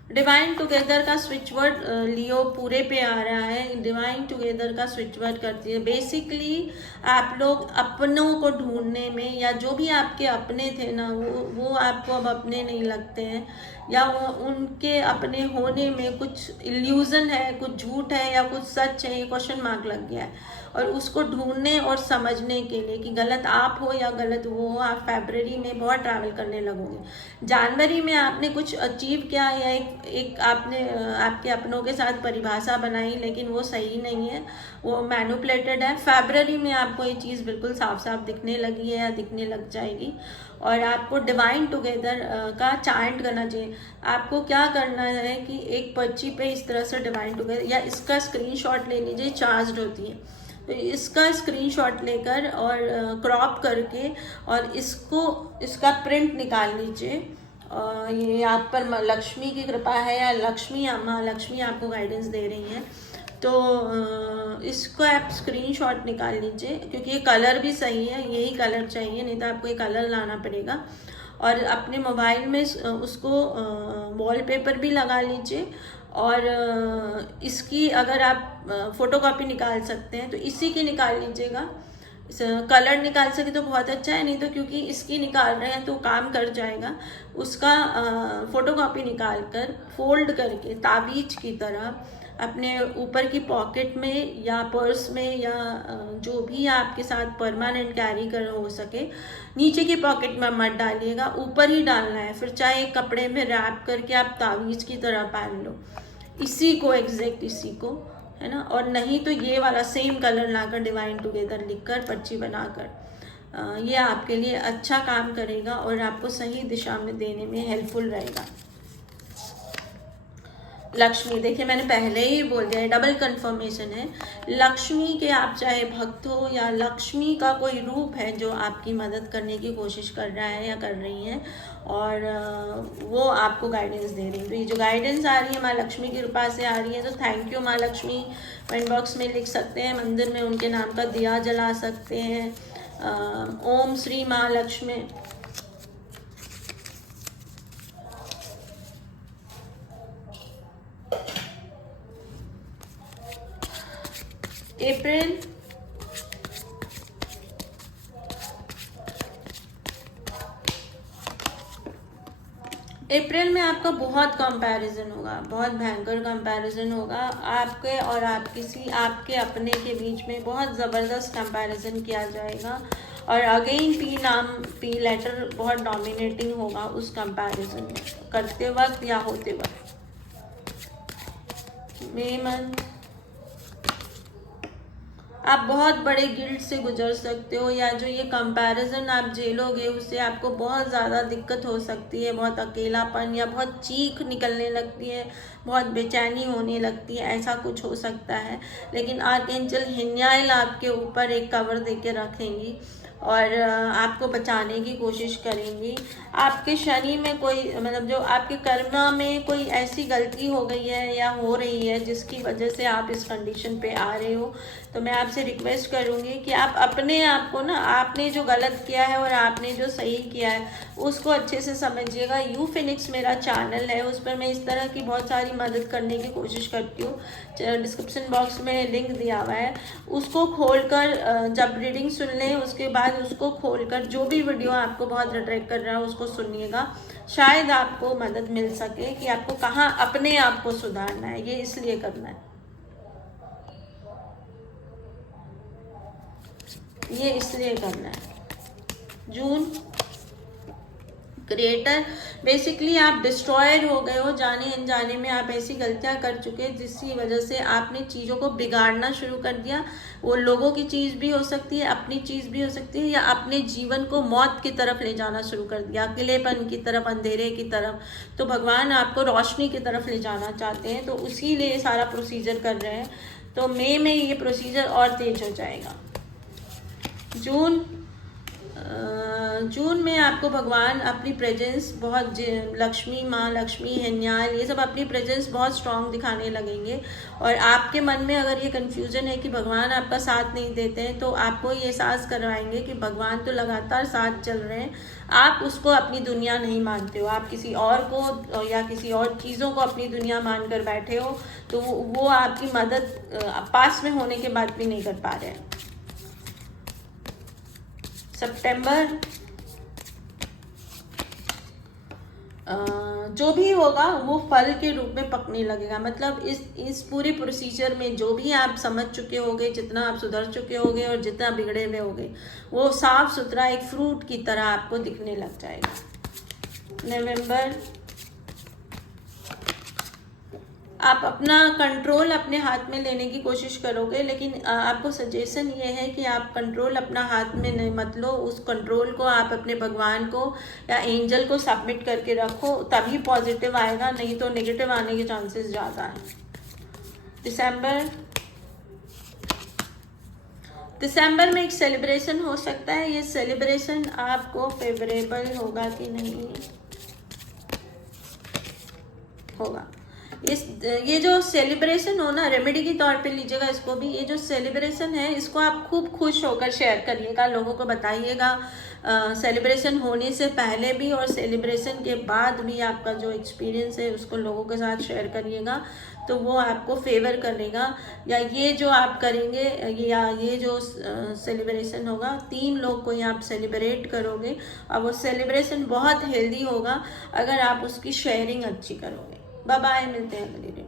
डिवाइन टुगेदर का स्विच वर्ड लियो पूरे पे आ रहा है। डिवाइन टुगेदर का स्विच वर्ड करती है। बेसिकली आप लोग अपनों को ढूंढने में, या जो भी आपके अपने थे ना, वो आपको अब अपने नहीं लगते हैं, या उनके अपने होने में कुछ इल्यूजन है, कुछ झूठ है या कुछ सच है, ये क्वेश्चन मार्क लग गया है। और उसको ढूंढने और समझने के लिए कि गलत आप हो या गलत वो हो, आप फरवरी में बहुत ट्रैवल करने लगोगे। जनवरी में आपने कुछ अचीव किया, या एक आपने आपके अपनों के साथ परिभाषा बनाई, लेकिन वो सही नहीं है, वो मैनिपुलेटेड है। फरवरी में आपको ये चीज़ बिल्कुल साफ साफ दिखने लगी है या दिखने लग जाएगी। और आपको डिवाइन टुगेदर का चांट करना चाहिए। आपको क्या करना है कि एक पर्ची पे इस तरह से डिवाइन टुगेदर, या इसका स्क्रीनशॉट ले लीजिए, चार्ज होती है, तो इसका स्क्रीनशॉट लेकर और क्रॉप करके और इसका प्रिंट निकाल लीजिए, ये आप पर लक्ष्मी की कृपा है या लक्ष्मी माँ लक्ष्मी आपको गाइडेंस दे रही हैं, तो इसको आप स्क्रीनशॉट निकाल लीजिए, क्योंकि ये कलर भी सही है, यही कलर चाहिए, नहीं तो आपको ये कलर लाना पड़ेगा। और अपने मोबाइल में उसको वॉलपेपर भी लगा लीजिए। और इसकी अगर आप फ़ोटोकॉपी निकाल सकते हैं तो इसी की निकाल लीजिएगा। कलर निकाल सके तो बहुत अच्छा है, नहीं तो क्योंकि इसकी निकाल रहे हैं तो काम कर जाएगा। उसका फ़ोटोकॉपी निकाल कर फोल्ड करके तावीज की तरह अपने ऊपर की पॉकेट में या पर्स में या जो भी आपके साथ परमानेंट कैरी कर हो सके, नीचे की पॉकेट में मत डालिएगा, ऊपर ही डालना है। फिर चाहे कपड़े में रैप करके आप तावीज़ की तरह पहन लो, इसी को एग्जैक्ट इसी को, है ना। और नहीं तो ये वाला सेम कलर लाकर डिवाइन टुगेदर लिखकर पर्ची बनाकर ये आपके लिए अच्छा काम करेगा और आपको सही दिशा में देने में हेल्पफुल रहेगा। लक्ष्मी, देखिए मैंने पहले ही बोल दिया है, डबल कंफर्मेशन है। लक्ष्मी के आप चाहे भक्त हो या लक्ष्मी का कोई रूप है जो आपकी मदद करने की कोशिश कर रहा है या कर रही है, और वो आपको गाइडेंस दे रही है। तो ये जो गाइडेंस आ रही है माँ लक्ष्मी की कृपा से आ रही है, तो थैंक यू माँ लक्ष्मी। कमेंट बॉक्स में लिख सकते हैं, मंदिर में उनके नाम का दिया जला सकते हैं। ओम श्री माँ लक्ष्मी। अप्रैल में आपका बहुत कंपैरिजन होगा, बहुत भयंकर कंपैरिजन होगा आपके और आपके अपने के बीच में बहुत ज़बरदस्त कंपैरिजन किया जाएगा। और अगेन पी लेटर बहुत डोमिनेटिंग होगा उस कंपैरिजन में, करते वक्त या होते वक्त। मई मंथ आप बहुत बड़े गिल्ट से गुजर सकते हो, या जो ये कंपैरिजन आप झेलोगे उससे आपको बहुत ज़्यादा दिक्कत हो सकती है, बहुत अकेलापन या बहुत चीख निकलने लगती है, बहुत बेचैनी होने लगती है, ऐसा कुछ हो सकता है। लेकिन आर्कएंजल हिन्याइल आपके ऊपर एक कवर देके रखेंगी और आपको बचाने की कोशिश करेंगी। आपके शनि में कोई मतलब जो आपके कर्म में कोई ऐसी गलती हो गई है या हो रही है जिसकी वजह से आप इस कंडीशन पे आ रहे हो, तो मैं आपसे रिक्वेस्ट करूँगी कि आप अपने आप को ना, आपने जो गलत किया है और आपने जो सही किया है उसको अच्छे से समझिएगा। यू फिनिक्स मेरा चैनल है, उस पर मैं इस तरह की बहुत सारी मदद करने की कोशिश करती हूँ। डिस्क्रिप्शन बॉक्स में लिंक दिया हुआ है, उसको खोलकर जब रीडिंग सुन लें उसके बाद उसको खोलकर जो भी वीडियो आपको बहुत अट्रैक्ट कर रहा है उसको सुनिएगा, शायद आपको मदद मिल सके कि आपको कहाँ अपने आप को सुधारना है। ये इसलिए करना है, ये इसलिए करना है। जून क्रिएटर, बेसिकली आप डिस्ट्रॉयर हो गए हो, जाने अनजाने में आप ऐसी गलतियां कर चुके हैं जिसकी वजह से आपने चीज़ों को बिगाड़ना शुरू कर दिया। वो लोगों की चीज़ भी हो सकती है, अपनी चीज़ भी हो सकती है, या अपने जीवन को मौत की तरफ ले जाना शुरू कर दिया, अकेलेपन की तरफ, अंधेरे की तरफ। तो भगवान आपको रोशनी की तरफ ले जाना चाहते हैं, तो उसी लिए सारा प्रोसीजर कर रहे हैं। तो मई में ये प्रोसीजर और तेज हो जाएगा। जून में आपको भगवान अपनी प्रेजेंस बहुत, लक्ष्मी माँ लक्ष्मी हिन्याइल ये सब अपनी प्रेजेंस बहुत स्ट्रांग दिखाने लगेंगे। और आपके मन में अगर ये कन्फ्यूजन है कि भगवान आपका साथ नहीं देते हैं, तो आपको ये एहसास करवाएंगे कि भगवान तो लगातार साथ चल रहे हैं, आप उसको अपनी दुनिया नहीं मानते हो, आप किसी और को या किसी और चीज़ों को अपनी दुनिया मान कर बैठे हो, तो वो आपकी मदद पास में होने के बाद भी नहीं कर पा रहे हैं। सितंबर जो भी होगा वो फल के रूप में पकने लगेगा। मतलब इस पूरे प्रोसीजर में जो भी आप समझ चुके होगे, जितना आप सुधर चुके होगे और जितना बिगड़े हुए होगे, वो साफ सुथरा एक फ्रूट की तरह आपको दिखने लग जाएगा। नवंबर आप अपना कंट्रोल अपने हाथ में लेने की कोशिश करोगे, लेकिन आपको सजेशन ये है कि आप कंट्रोल अपना हाथ में नहीं मत लो, उस कंट्रोल को आप अपने भगवान को या एंजल को सबमिट करके रखो, तभी पॉजिटिव आएगा, नहीं तो नेगेटिव आने के चांसेस ज़्यादा हैं। दिसंबर में एक सेलिब्रेशन हो सकता है, ये सेलिब्रेशन आपको फेवरेबल होगा कि नहीं, होगा। ये जो सेलिब्रेशन हो ना, रेमेडी के तौर पे लीजिएगा इसको भी। ये जो सेलिब्रेशन है इसको आप खूब खुश होकर शेयर करिएगा, लोगों को बताइएगा। सेलिब्रेशन होने से पहले भी और सेलिब्रेशन के बाद भी आपका जो एक्सपीरियंस है उसको लोगों के साथ शेयर करिएगा, तो वो आपको फेवर करेगा। या ये जो आप करेंगे, या ये जो सेलिब्रेशन होगा, 3 लोग को आप सेलिब्रेट करोगे, और वो सेलिब्रेशन बहुत हेल्दी होगा अगर आप उसकी शेयरिंग अच्छी करोगे। बाय बाय, मिलते हैं अगली वीडियो।